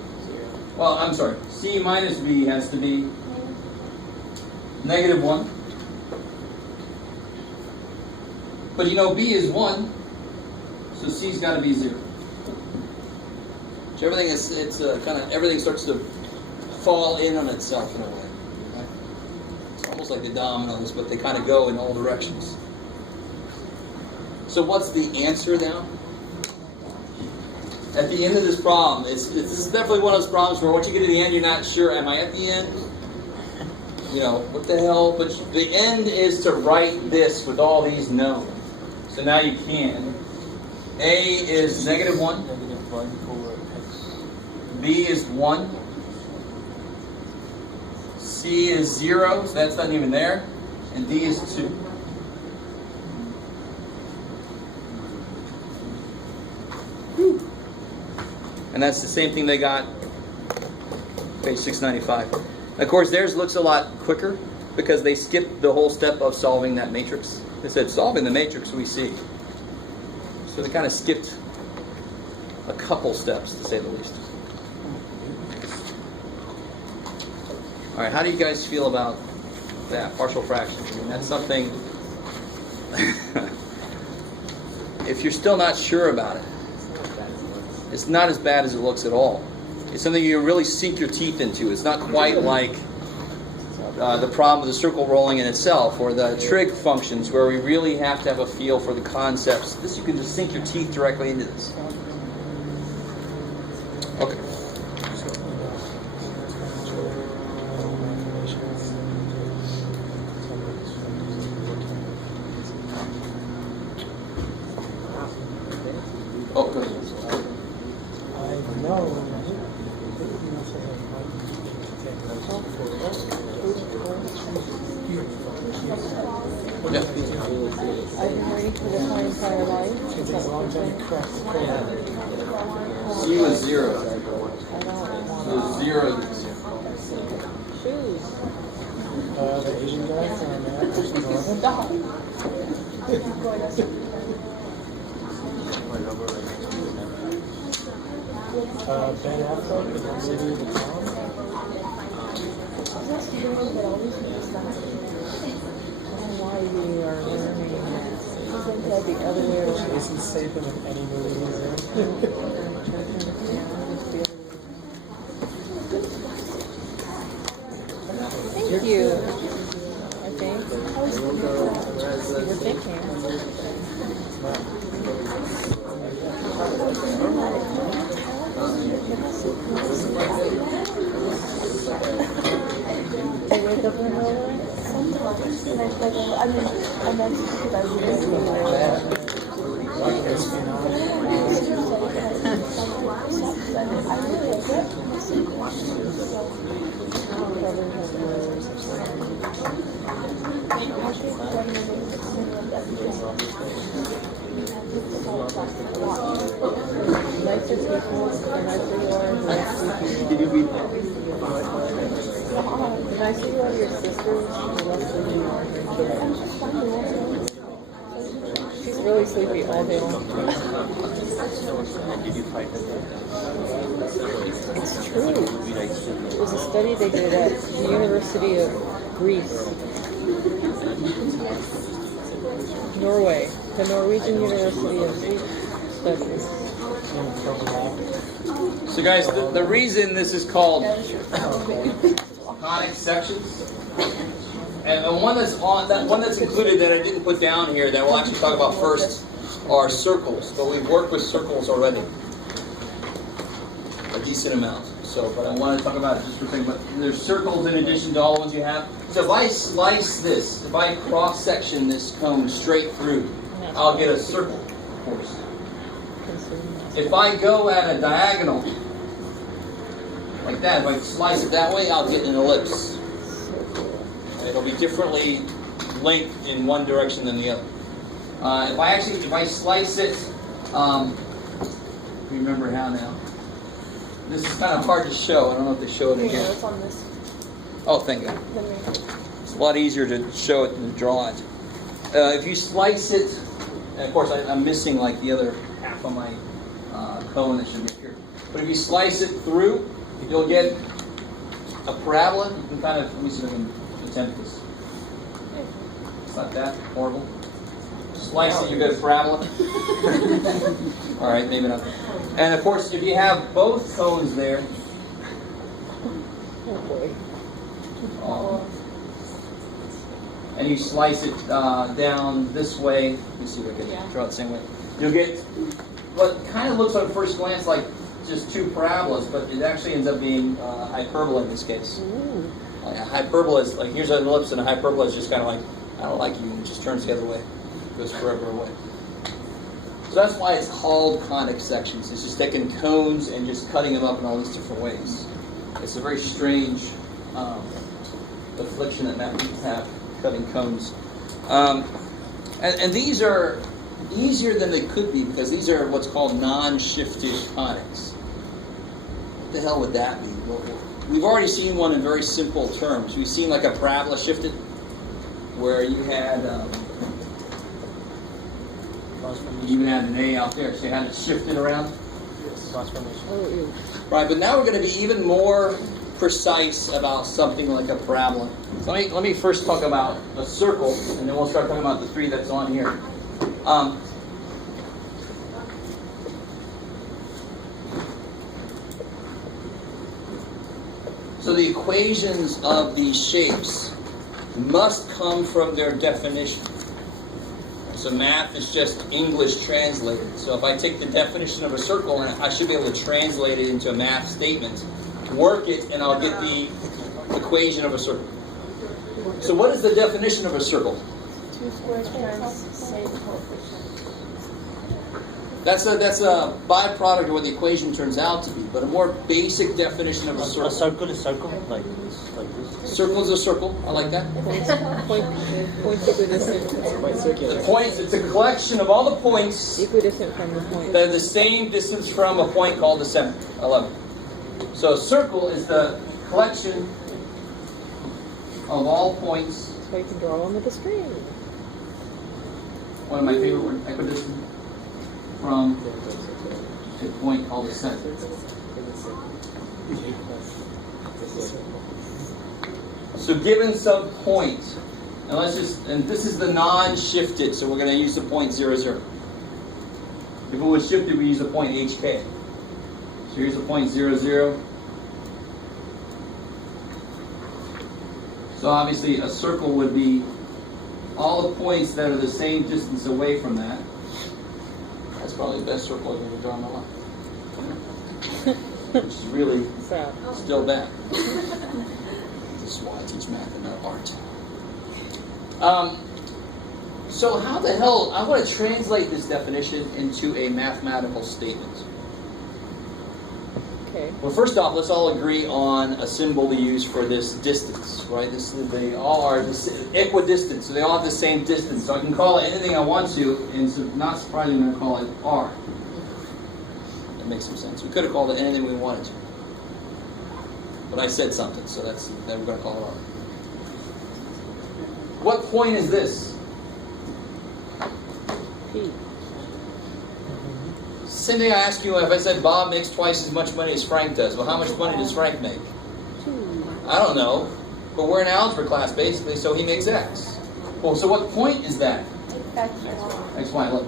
Well, I'm sorry. C minus b has to be negative 1. But you know b is 1, so c's got to be 0. So everything is, everything starts to fall in on itself in a way. Right? It's almost like the dominoes, but they kind of go in all directions. So what's the answer now? At the end of this problem, this is definitely one of those problems where once you get to the end, you're not sure, am I at the end? You know, what the hell? But the end is to write this with all these known. So now you can. A is -1. -1 over x. B is 1. C is 0, so that's not even there. And D is 2. And that's the same thing they got, page 695. Of course, theirs looks a lot quicker because they skipped the whole step of solving that matrix. They said, solving the matrix we see. So they kind of skipped a couple steps, to say the least. All right, how do you guys feel about that, partial fractions? I mean, that's something, if you're still not sure about it, it's not as bad as it looks at all. It's something you really sink your teeth into. It's not quite like the problem of the circle rolling in itself or the trig functions where we really have to have a feel for the concepts. This, you can just sink your teeth directly into this. Okay. Oh, good. I know. Yeah. I've been waiting for this my entire life. Is that what you're saying? C was 0. I don't So want 0. shoes. The Asian guy from Ben Affleck, the movie The Town. Why we are learning it's the other way around. Jason Statham in any movie he's in. Thank you. I think. You were thinking. They wake up in the middle Sometimes. And I meant to because I was nicer people, the nicer you are, the nicer Did you read that? the nicer you are to your sisters, the less sleepy you are to your kids. She's really sleepy all day long. Did you fight that? It's true. It was a study they did at the University of Greece. Norway. The Norwegian University of Studies. So guys, the reason this is called conic sections, and the one that's included that I didn't put down here that we'll actually talk about first are circles, but we've worked with circles already a decent amount. So, but I want to talk about it just for a second. But there's circles in addition to all the ones you have. So if I slice this, if I cross section this cone straight through, I'll get a circle, of course. If I go at a diagonal, like that, if I slice it that way, I'll get an ellipse. It'll be differently length in one direction than the other. If I slice it, remember how now? This is kind of hard to show. I don't know if they show it again. it's on this. Oh, thank God. It's a lot easier to show it than to draw it. If you slice it, and of course I'm missing like the other half of my cone that should be up here. But if you slice it through, you'll get a parabola. You can kind of, let me see if I can attempt this. It's not that horrible. Slice it, you get a parabola. All right, maybe not. And of course, if you have both cones there, Oh boy. and you slice it down this way. Let me see if I can draw it the same way. You'll get what kind of looks on first glance like just two parabolas, but it actually ends up being hyperbola in this case. Like a hyperbola is like, here's an ellipse, and a hyperbola is just kind of like, I don't like you, and it just turns the other way, goes forever away. So that's why it's called conic sections. It's just taking cones and just cutting them up in all these different ways. It's a very strange affliction that mathematicians have, cutting cones. And these are easier than they could be because these are what's called non-shifted conics. What the hell would that be? Well, we've already seen one in very simple terms. We've seen like a parabola shifted, where you had an A out there, so you had it shifted around. Transformation. Right, but now we're going to be even more precise about something like a parabola. So let me first talk about a circle, and then we'll start talking about the three that's on here. So the equations of these shapes must come from their definition. So math is just English translated. So if I take the definition of a circle, and I should be able to translate it into a math statement, work it, and I'll get the equation of a circle. So what is the definition of a circle? Two square terms, same coefficient. That's a byproduct of what the equation turns out to be. But a more basic definition of a circle. A circle is circle, like this. Circle is a circle. I like that. Points equidistant. The points, it's a collection of all the points Equidistant from the point. that are the same distance from a point called the center. I love it. So a circle is the collection of all points. So you can draw one with a string. One of my favorite words, equidistant from a point called the center. So given some point, and this is the non-shifted, so we're going to use the point 0, 0. If it was shifted, we use the point HK. So here's the point 0, 0. So obviously a circle would be all the points that are the same distance away from that. That's probably the best circle I've ever drawn in my life. Which is really still bad. This is why I teach math and not art. So how the hell, I want to translate this definition into a mathematical statement. Okay. Well, first off, let's all agree on a symbol we use for this distance, right? They all are equidistant, so they all have the same distance. So I can call it anything I want to, and so not surprisingly, I'm going to call it R. That makes some sense. We could have called it anything we wanted to. But I said something, so then we're going to call it R. What point is this? P. Same thing I asked you if I said Bob makes twice as much money as Frank does. Well, how much money does Frank make? 2. I don't know. But we're in algebra class, basically, so he makes X. Well, so what point is that? X, Y, love.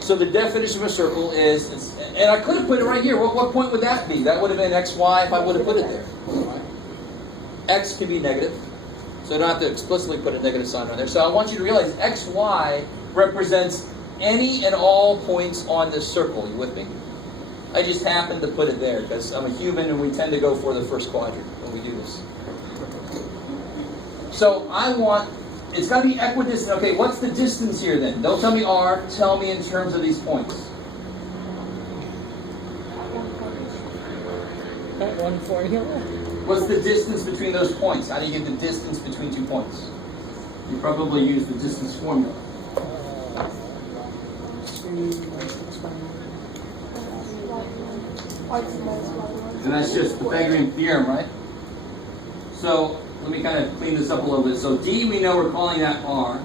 So the definition of a circle is, and I could have put it right here. What point would that be? That would have been X, Y if I would have put it there. X can be negative, so I don't have to explicitly put a negative sign on there. So I want you to realize X, Y represents any and all points on this circle. You with me? I just happened to put it there because I'm a human and we tend to go for the first quadrant when we do this. So it's got to be equidistant. Okay, what's the distance here then? Don't tell me R, tell me in terms of these points. That one formula. What's the distance between those points? How do you get the distance between 2 points? You probably use the distance formula. And that's just Pythagorean theorem, right? So let me kind of clean this up a little bit. So D, we know we're calling that R.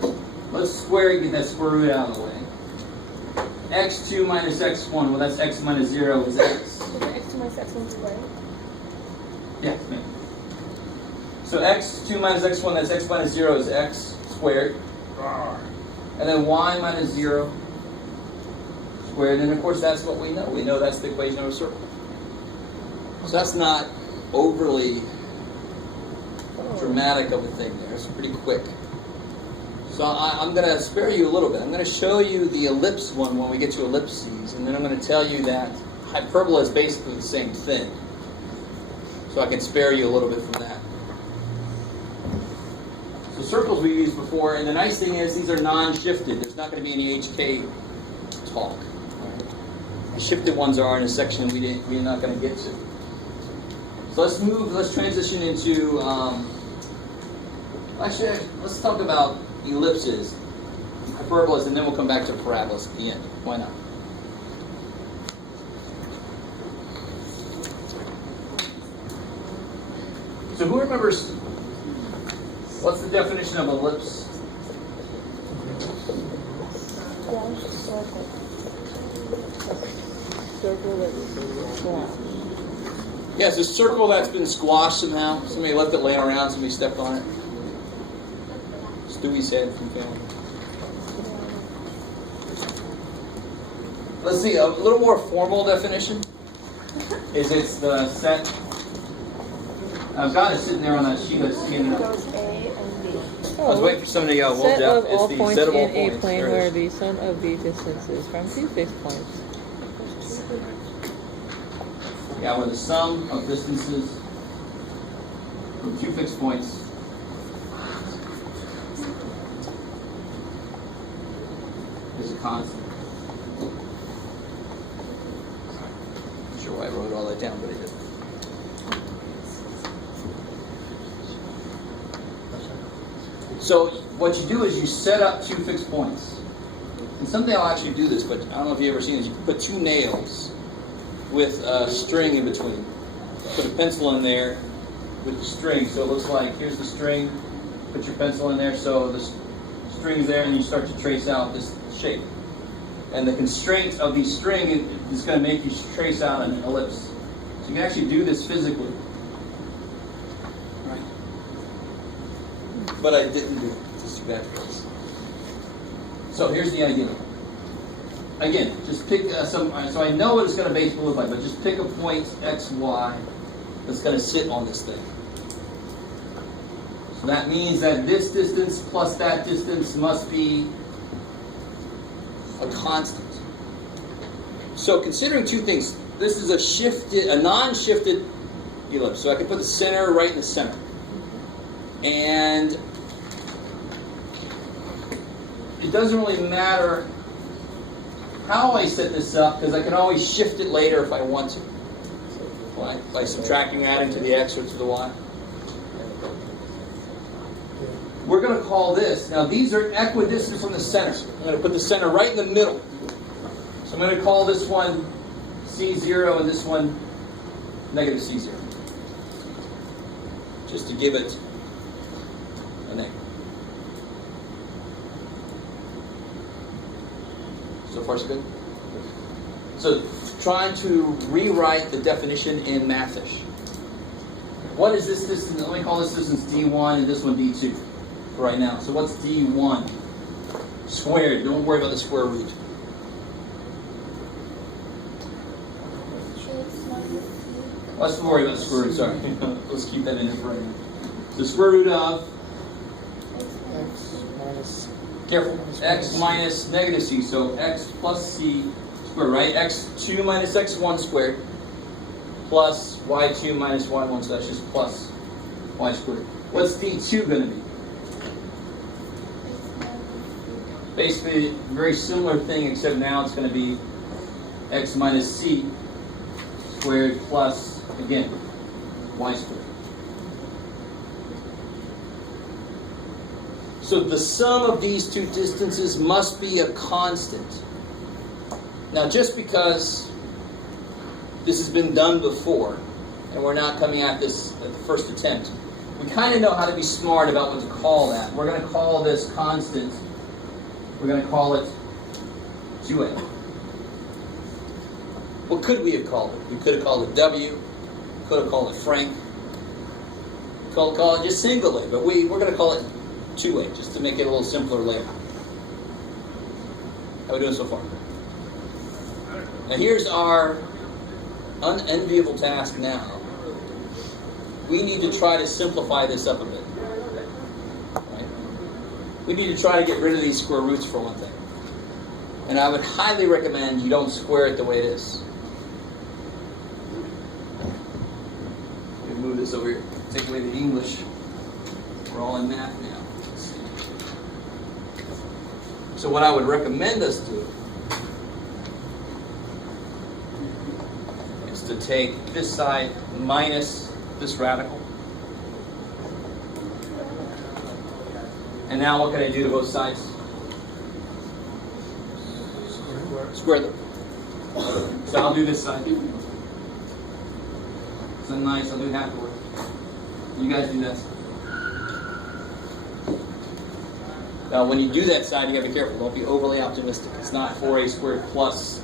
Let's square it, get that square root out of the way. X2 minus X1, well that's X minus 0 is X. So the x2 minus x1 squared. Yeah, ma'am. So X2 minus X1, that's X minus 0 is X squared. And then Y minus 0 squared. And of course that's what we know. We know that's the equation of a circle. So that's not overly dramatic of a thing there. It's pretty quick. So I'm going to spare you a little bit. I'm going to show you the ellipse one when we get to ellipses, and then I'm going to tell you that hyperbola is basically the same thing. So I can spare you a little bit from that. So circles we used before, and the nice thing is these are non-shifted. There's not going to be any HK talk. The shifted ones are in a section we're not going to get to. So let's transition into, actually, let's talk about ellipses, hyperbolas, and then we'll come back to parabolas at the end. Why not? So who remembers, what's the definition of ellipse? Circle that's squashed. Yeah, it's a circle that's been squashed somehow. Somebody left it laying around, somebody stepped on it. Stewie said from family. Let's see, a little more formal definition is it's the set. I've got it sitting there on that sheet. Let's see. It goes A and B. I was waiting for somebody to yell, Set well, of Jeff, it's all the points set of all in a points. plane There it where is. the sum of the distances from two fixed points. Yeah, where the sum of distances from two fixed points is a constant. Not sure why I wrote all that down, but I did. So what you do is you set up two fixed points. And someday I'll actually do this, but I don't know if you've ever seen this. You can put two nails with a string in between. Put a pencil in there with the string. So it looks like, here's the string, put your pencil in there, so the string's there, and you start to trace out this shape. And the constraint of the string is going to make you trace out an ellipse. So you can actually do this physically. Right? But I didn't do it. It's too bad for us. So here's the idea. Again, just pick so I know what it's going to basically look like, but just pick a point, x, y, that's going to sit on this thing. So that means that this distance plus that distance must be a constant. So considering two things, this is a non-shifted ellipse. So I can put the center right in the center. And it doesn't really matter how I set this up, because I can always shift it later if I want to. By subtracting, adding to the x or to the y. We're going to call this, now these are equidistant from the center. I'm going to put the center right in the middle. So I'm going to call this one C0 and this one negative C0. Just to give it a name. So far so good? So trying to rewrite the definition in Mathish. What is this distance? Let me call this distance D1 and this one D2 for right now. So what's D1? Squared. Don't worry about the square root. Let's worry about the square root, sorry. Let's keep that in there for right now. The square root of? X minus. Careful. X minus negative c. So x plus c squared, right? x2 minus x1 squared plus y2 minus y1. So that's just plus y squared. What's d2 going to be? Basically, very similar thing, except now it's going to be x minus c squared plus, again, y squared. So the sum of these two distances must be a constant. Now, just because this has been done before, and we're not coming at this at the first attempt, we kind of know how to be smart about what to call that. We're going to call this constant, we're going to call it 2a. What could we have called it? We could have called it w, could have called it franc, call it just single a, but we're going to call it 2a, just to make it a little simpler later. How are we doing so far? Now here's our unenviable task now. We need to try to simplify this up a bit. Right? we need to try to get rid of these square roots for one thing. And I would highly recommend you don't square it the way it is. Let me move this over here. Take away the English. We're all in math now. Let's see. So what I would recommend us do is to take this side minus this radical. And now what can I do to both sides? Square them. So I'll do this side. So nice, I'll do half the work. You guys do that. Now when you do that side, you gotta be careful. Don't be overly optimistic. It's not 4a squared plus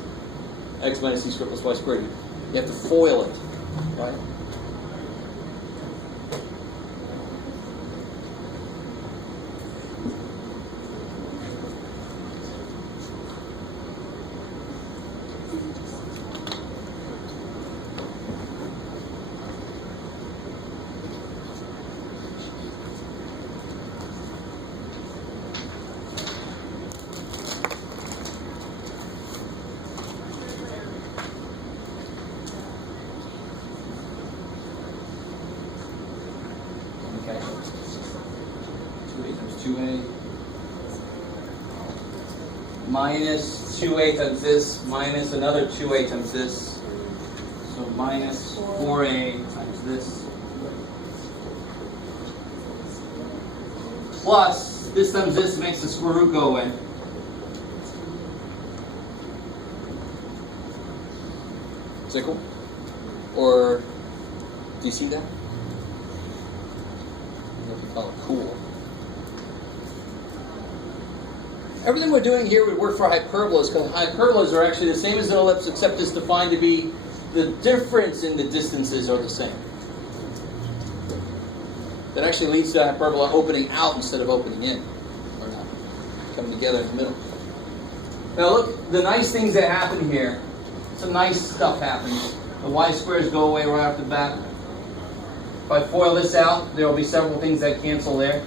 x minus c squared plus y squared. You have to FOIL it, right? Okay. 2a times 2a. Minus 2a times this, minus another 2a times this. So minus 4a times this. Plus, this times this makes the square root go away. Is that cool? Or, do you see that? Oh, cool. Everything we're doing here would work for hyperbolas, because hyperbolas are actually the same as an ellipse, except it's defined to be the difference in the distances are the same. That actually leads to a hyperbola opening out instead of opening in, or not coming together in the middle. Now look, the nice things that happen here, some nice stuff happens. The y squares go away right off the bat. If I FOIL this out, there will be several things that cancel there.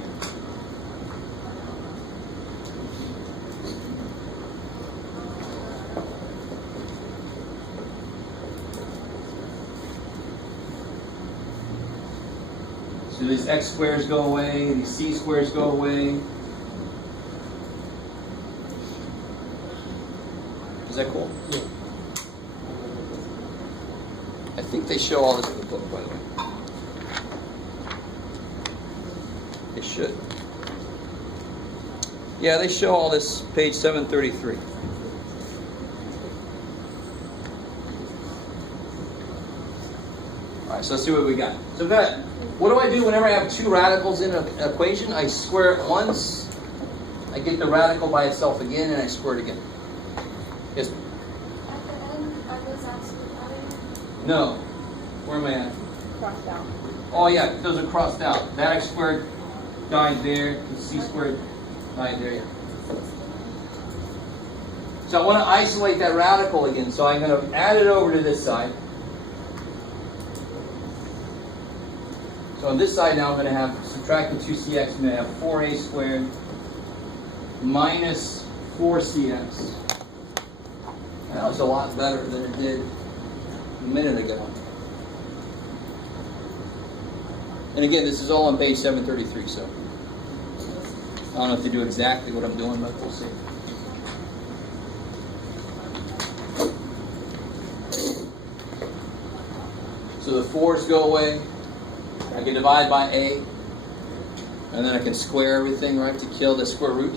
So these x squares go away, these c squares go away. Is that cool? Yeah. I think they show all this in the book, by the way. They should. Yeah, they show all this, page 733. All right, so let's see what we got. So what do I do whenever I have two radicals in an equation? I square it once, I get the radical by itself again, and I square it again. Yes? At the end, are those absolute values? No. Where am I at? Crossed out. Oh yeah, those are crossed out. That x squared died there, the c squared died there, yeah. So I want to isolate that radical again, so I'm going to add it over to this side. So on this side now I'm going to have, subtract the 2cx, I'm going to have 4a squared minus 4cx. That was a lot better than it did a minute ago. And again, this is all on page 733, so I don't know if they do exactly what I'm doing, but we'll see. So the 4's go away. I can divide by a, and then I can square everything, right, to kill the square root.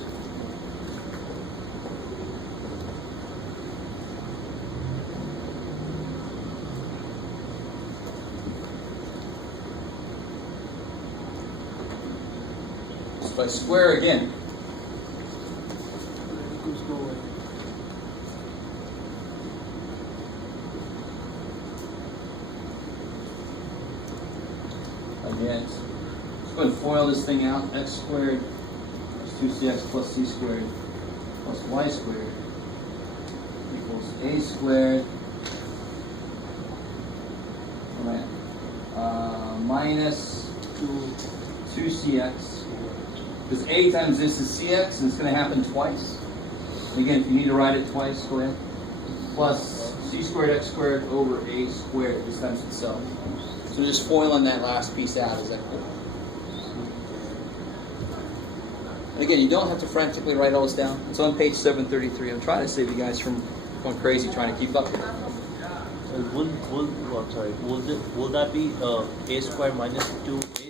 So if I square again, Equals go away. again, let's go ahead and FOIL this thing out. X squared plus 2cx plus c squared plus y squared equals a squared, minus 2cx Because a times this is cx, and it's going to happen twice. And again, if you need to write it twice, go ahead. Plus c squared x squared over a squared, this times itself. So just foiling that last piece out, is that cool? And again, you don't have to frantically write all this down. It's on page 733. I'm trying to save you guys from going crazy trying to keep up here. Will that be a squared minus 2acx?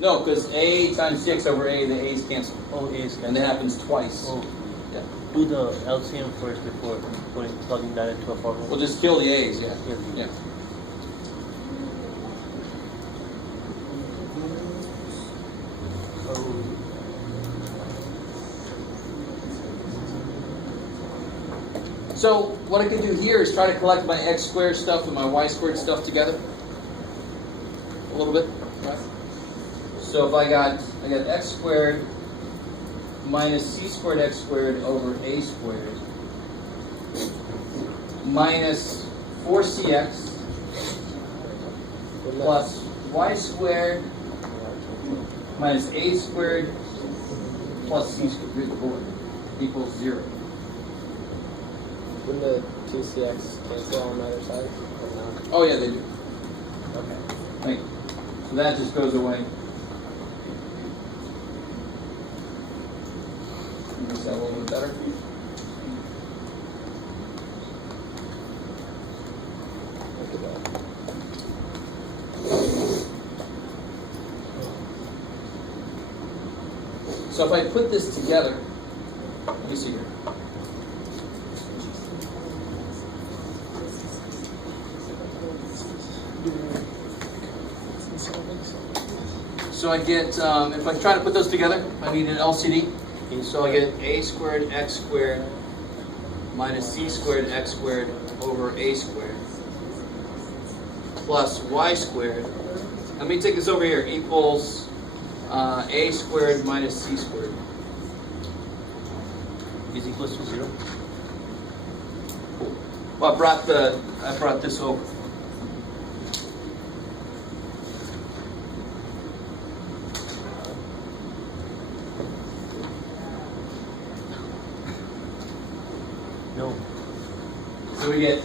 No, because a times cx over a, the a's cancel. Oh, a is And that happens twice. Oh, Yeah. do the LCM first before plugging that into a formula. We'll just kill the a's, yeah. Yeah. So what I can do here is try to collect my x squared stuff and my y squared stuff together a little bit. Right? So if I got x squared minus c squared x squared over a squared minus 4cx plus y squared minus a squared plus c squared equals 0. Wouldn't the 2cx cancel on the other side? Or not? Oh yeah, they do. Okay. Thank you. So that just goes away. Is that a little bit better? Look at that. So if I put this together, let me see here. So I get, if I try to put those together, I need an LCD. So I get a squared x squared minus c squared x squared over a squared plus y squared. Let me take this over here, equals a squared minus c squared. Is equals to 0. Well, I brought this over. No. So we get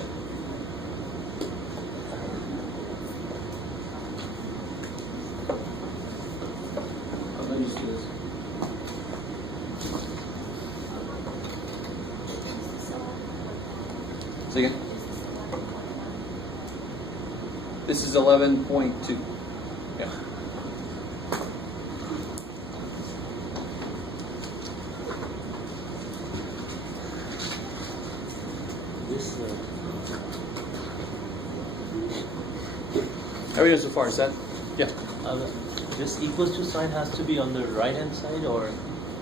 let me just do this. Say again. This is 11.2. Yeah. This How are we doing so far? Is that? Yeah. this equals to sign has to be on the right hand side, or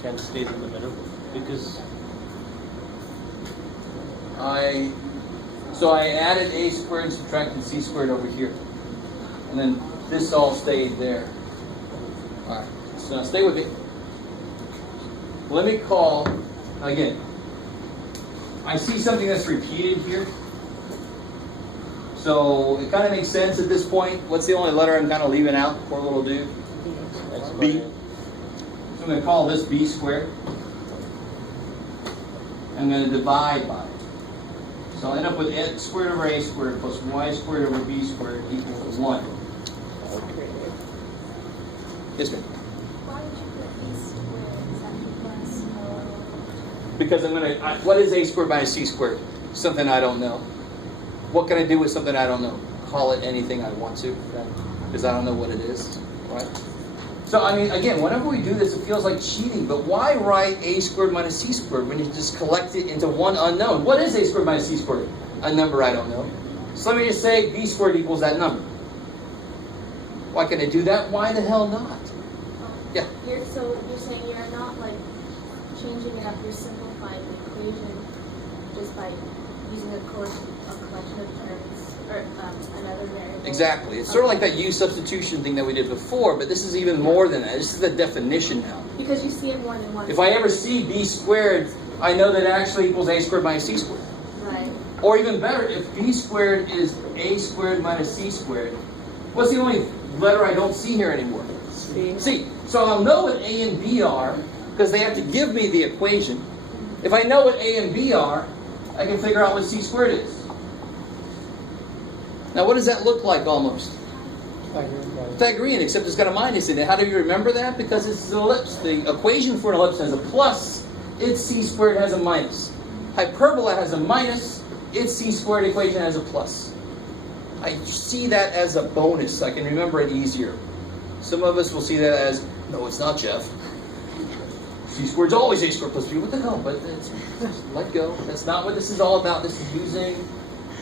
can it stay in the middle? Because So I added a squared and subtracted c squared over here. And then this all stayed there. Alright, so now stay with me. Let me call, again, I see something that's repeated here. So it kind of makes sense at this point. What's the only letter I'm kind of leaving out, poor little dude? B. So I'm going to call this b squared. I'm going to divide by it. So I'll end up with x squared over a squared plus y squared over b squared equals 1. Yes, ma'am. Why did you put b squared? Is that because Because I'm going to, what is a squared minus c squared? Something I don't know. What can I do with something I don't know? Call it anything I want to, because I don't know what it is, right? So, I mean, again, whenever we do this, it feels like cheating, but why write a squared minus c squared when you just collect it into one unknown? What is a squared minus c squared? A number I don't know. So let me just say b squared equals that number. Why can I do that? Why the hell not? Yeah. So you're saying you're not like changing it up, you're simplifying the equation just by using a collection of terms or another variable. Exactly. It's sort of like that u substitution thing that we did before, but this is even more than that. This is the definition now. Because you see it more than once. If I ever see b squared, I know that it actually equals a squared minus c squared. Right. Or even better, if b squared is a squared minus c squared, what's the only letter I don't see here anymore? C. C. So I'll know what A and B are, because they have to give me the equation. If I know what A and B are, I can figure out what c squared is. Now what does that look like almost? Pythagorean, except it's got a minus in it. How do you remember that? Because it's an ellipse. The equation for an ellipse has a plus, its c squared has a minus. Hyperbola has a minus, its c squared equation has a plus. I see that as a bonus. I can remember it easier. Some of us will see that as, no, it's not, Jeff. C squared's always a squared plus b. What the hell? But it's, let go. That's not what this is all about. This is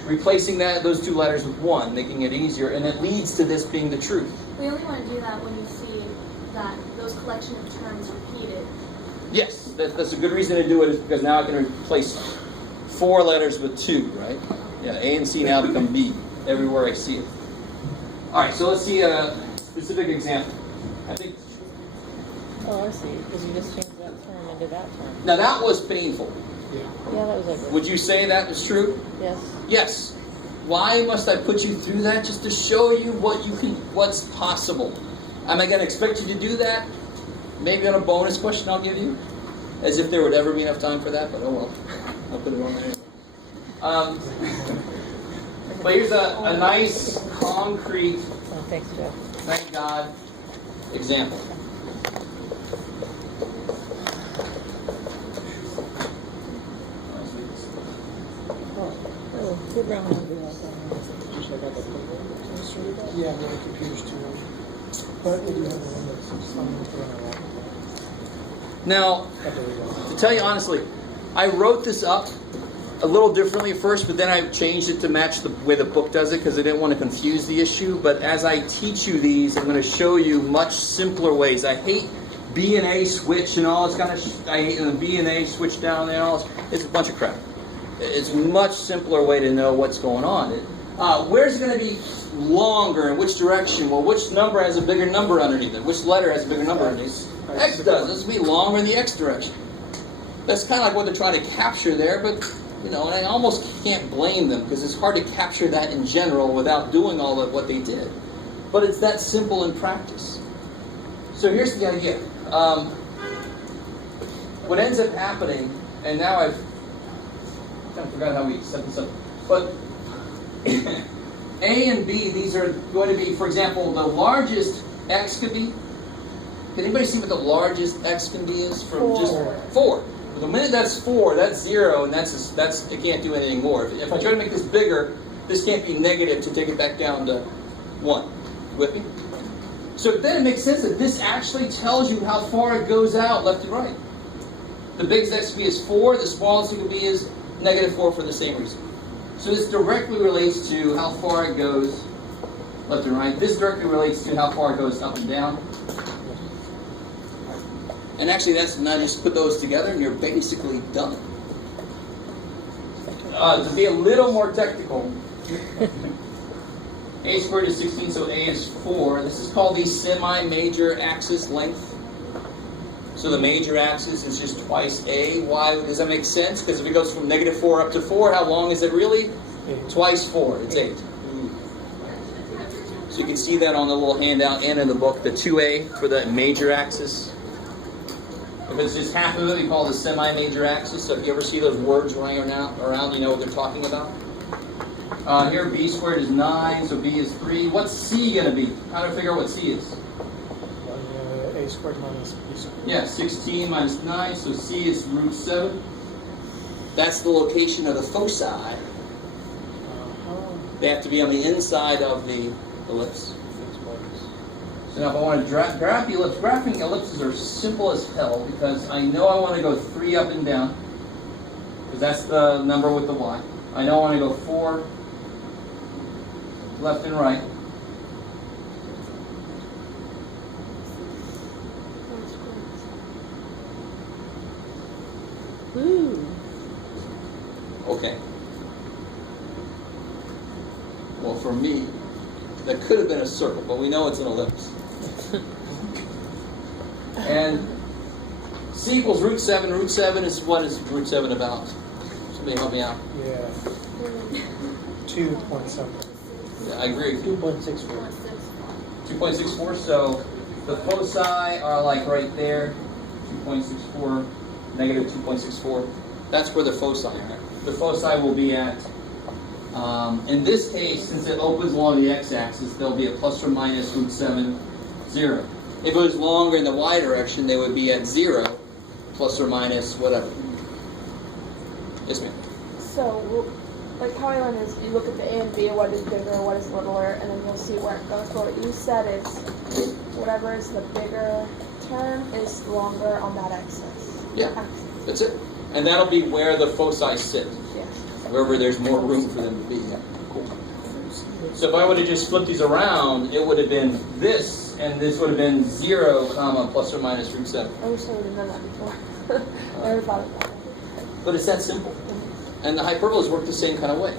replacing those two letters with one, making it easier, and it leads to this being the truth. We only want to do that when you see that those collection of terms repeated. Yes, that's a good reason to do it, is because now I can replace 4 letters with 2, right? Yeah, A and C now become B everywhere I see it. All right, so let's see a specific example. I think. Oh, I see. Because you just changed that term into that term. Now that was painful. Yeah, that was ugly. Would you say that was true? Yes. Yes. Why must I put you through that? Just to show you what's possible. Am I going to expect you to do that? Maybe on a bonus question I'll give you, as if there would ever be enough time for that. But oh well, I'll put it on there. But here's a nice, concrete, Oh, thanks, Jeff. thank God, example. Oh, good round. Yeah, the computer's too old. But they do have a Windows, so some of them run around. Now, to tell you honestly, I wrote this up a little differently at first, but then I changed it to match the way the book does it because I didn't want to confuse the issue. But as I teach you these, I'm going to show you much simpler ways. I hate B and A switch and all this kind of I hate the B and A switch down there and all this. It's a bunch of crap. It's a much simpler way to know what's going on. Where's it going to be longer? In which direction? Well, which number has a bigger number underneath it? Which letter has a bigger number underneath it? X does. This will be longer in the X direction. That's kind of like what they're trying to capture there, but and I almost can't blame them because it's hard to capture that in general without doing all of what they did. But it's that simple in practice. So here's the idea. What ends up happening, and now I've kind of forgot how we set this up, but A and B, these are going to be, for example, the largest X could be. Can anybody see what the largest X can be is from 4. just 4? The minute that's 4, that's 0, and that's it can't do anything more. If I try to make this bigger, this can't be negative to take it back down to 1. With me? So then it makes sense that this actually tells you how far it goes out left and right. The biggest X could be is 4, the smallest it could be is -4 for the same reason. So this directly relates to how far it goes left and right. This directly relates to how far it goes up and down. And actually, that's not just put those together, and you're basically done. To be a little more technical, A squared is 16, so A is 4. This is called the semi-major axis length. So the major axis is just twice A. Why does that make sense? Because if it goes from -4 up to 4, how long is it really? 8. Twice 4. It's 8. So you can see that on the little handout and in the book, the 2A for the major axis. If it's just half of it, we call it the semi-major axis. So if you ever see those words running around, you know what they're talking about. Here, B squared is 9, so B is 3. What's C going to be? How do I figure out what C is? A squared minus B squared. Yeah, 16 minus 9, so C is √7. That's the location of the foci. They have to be on the inside of the ellipse. So now if I want to graph the ellipse, graphing ellipses are simple as hell because I know I want to go 3 up and down because that's the number with the y. I know I want to go 4 left and right. Woo. Okay. Well, for me, that could have been a circle, but we know it's an ellipse. And C equals √7. √7 is what is √7 about? Somebody help me out. Yeah. 2 point something. Yeah, I agree. 2.64. 2.64, so The foci are like right there, 2.64, negative 2.64. That's where the foci are. The foci will be at, in this case, since it opens along the x-axis, there'll be a plus or minus root 7, 0. If it was longer in the y direction, they would be at 0, plus or minus whatever. Yes, ma'am. So, like how I learned is you look at the A and B, what is bigger, what is littler, and then you'll see where it goes. But what you said is whatever is the bigger term is longer on that axis. Yeah, that's it. And that'll be where the foci sit. Yes. Wherever there's more room for them to be. Yeah, cool. So if I would have just flipped these around, it would have been this, and this would have been 0, comma, plus or minus root 7. I wish I would have done that before. Never thought of that. But it's that simple. And the hyperbolas work the same kind of way.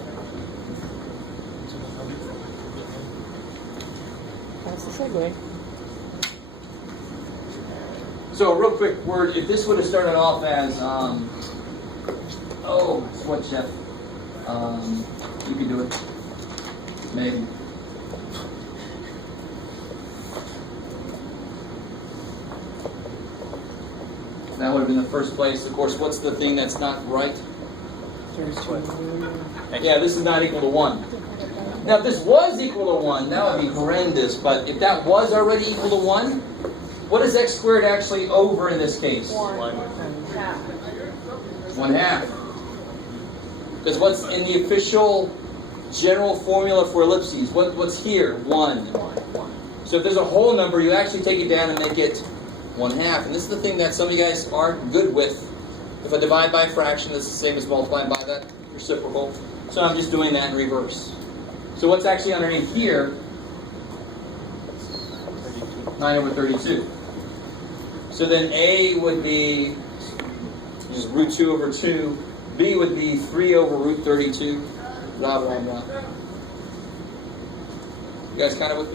That's the segue. So a real quick word, if this would have started off as, what, Jeff? You can do it. Maybe. That would have been the first place. Of course, what's the thing that's not right? 32. Yeah, this is not equal to 1. Now, if this was equal to 1, that would be horrendous. But if that was already equal to 1, what is x squared actually over in this case? 1/2. Because what's in the official general formula for ellipses? What's here? 1. So if there's a whole number, you actually take it down and make it 1/2. And this is the thing that some of you guys aren't good with. If I divide by a fraction, it's the same as multiplying by that reciprocal. So I'm just doing that in reverse. So what's actually underneath here? 9/32. So then A would be root 2 over 2. B would be 3 over root 32. Blah, blah, blah. You guys kind of with me?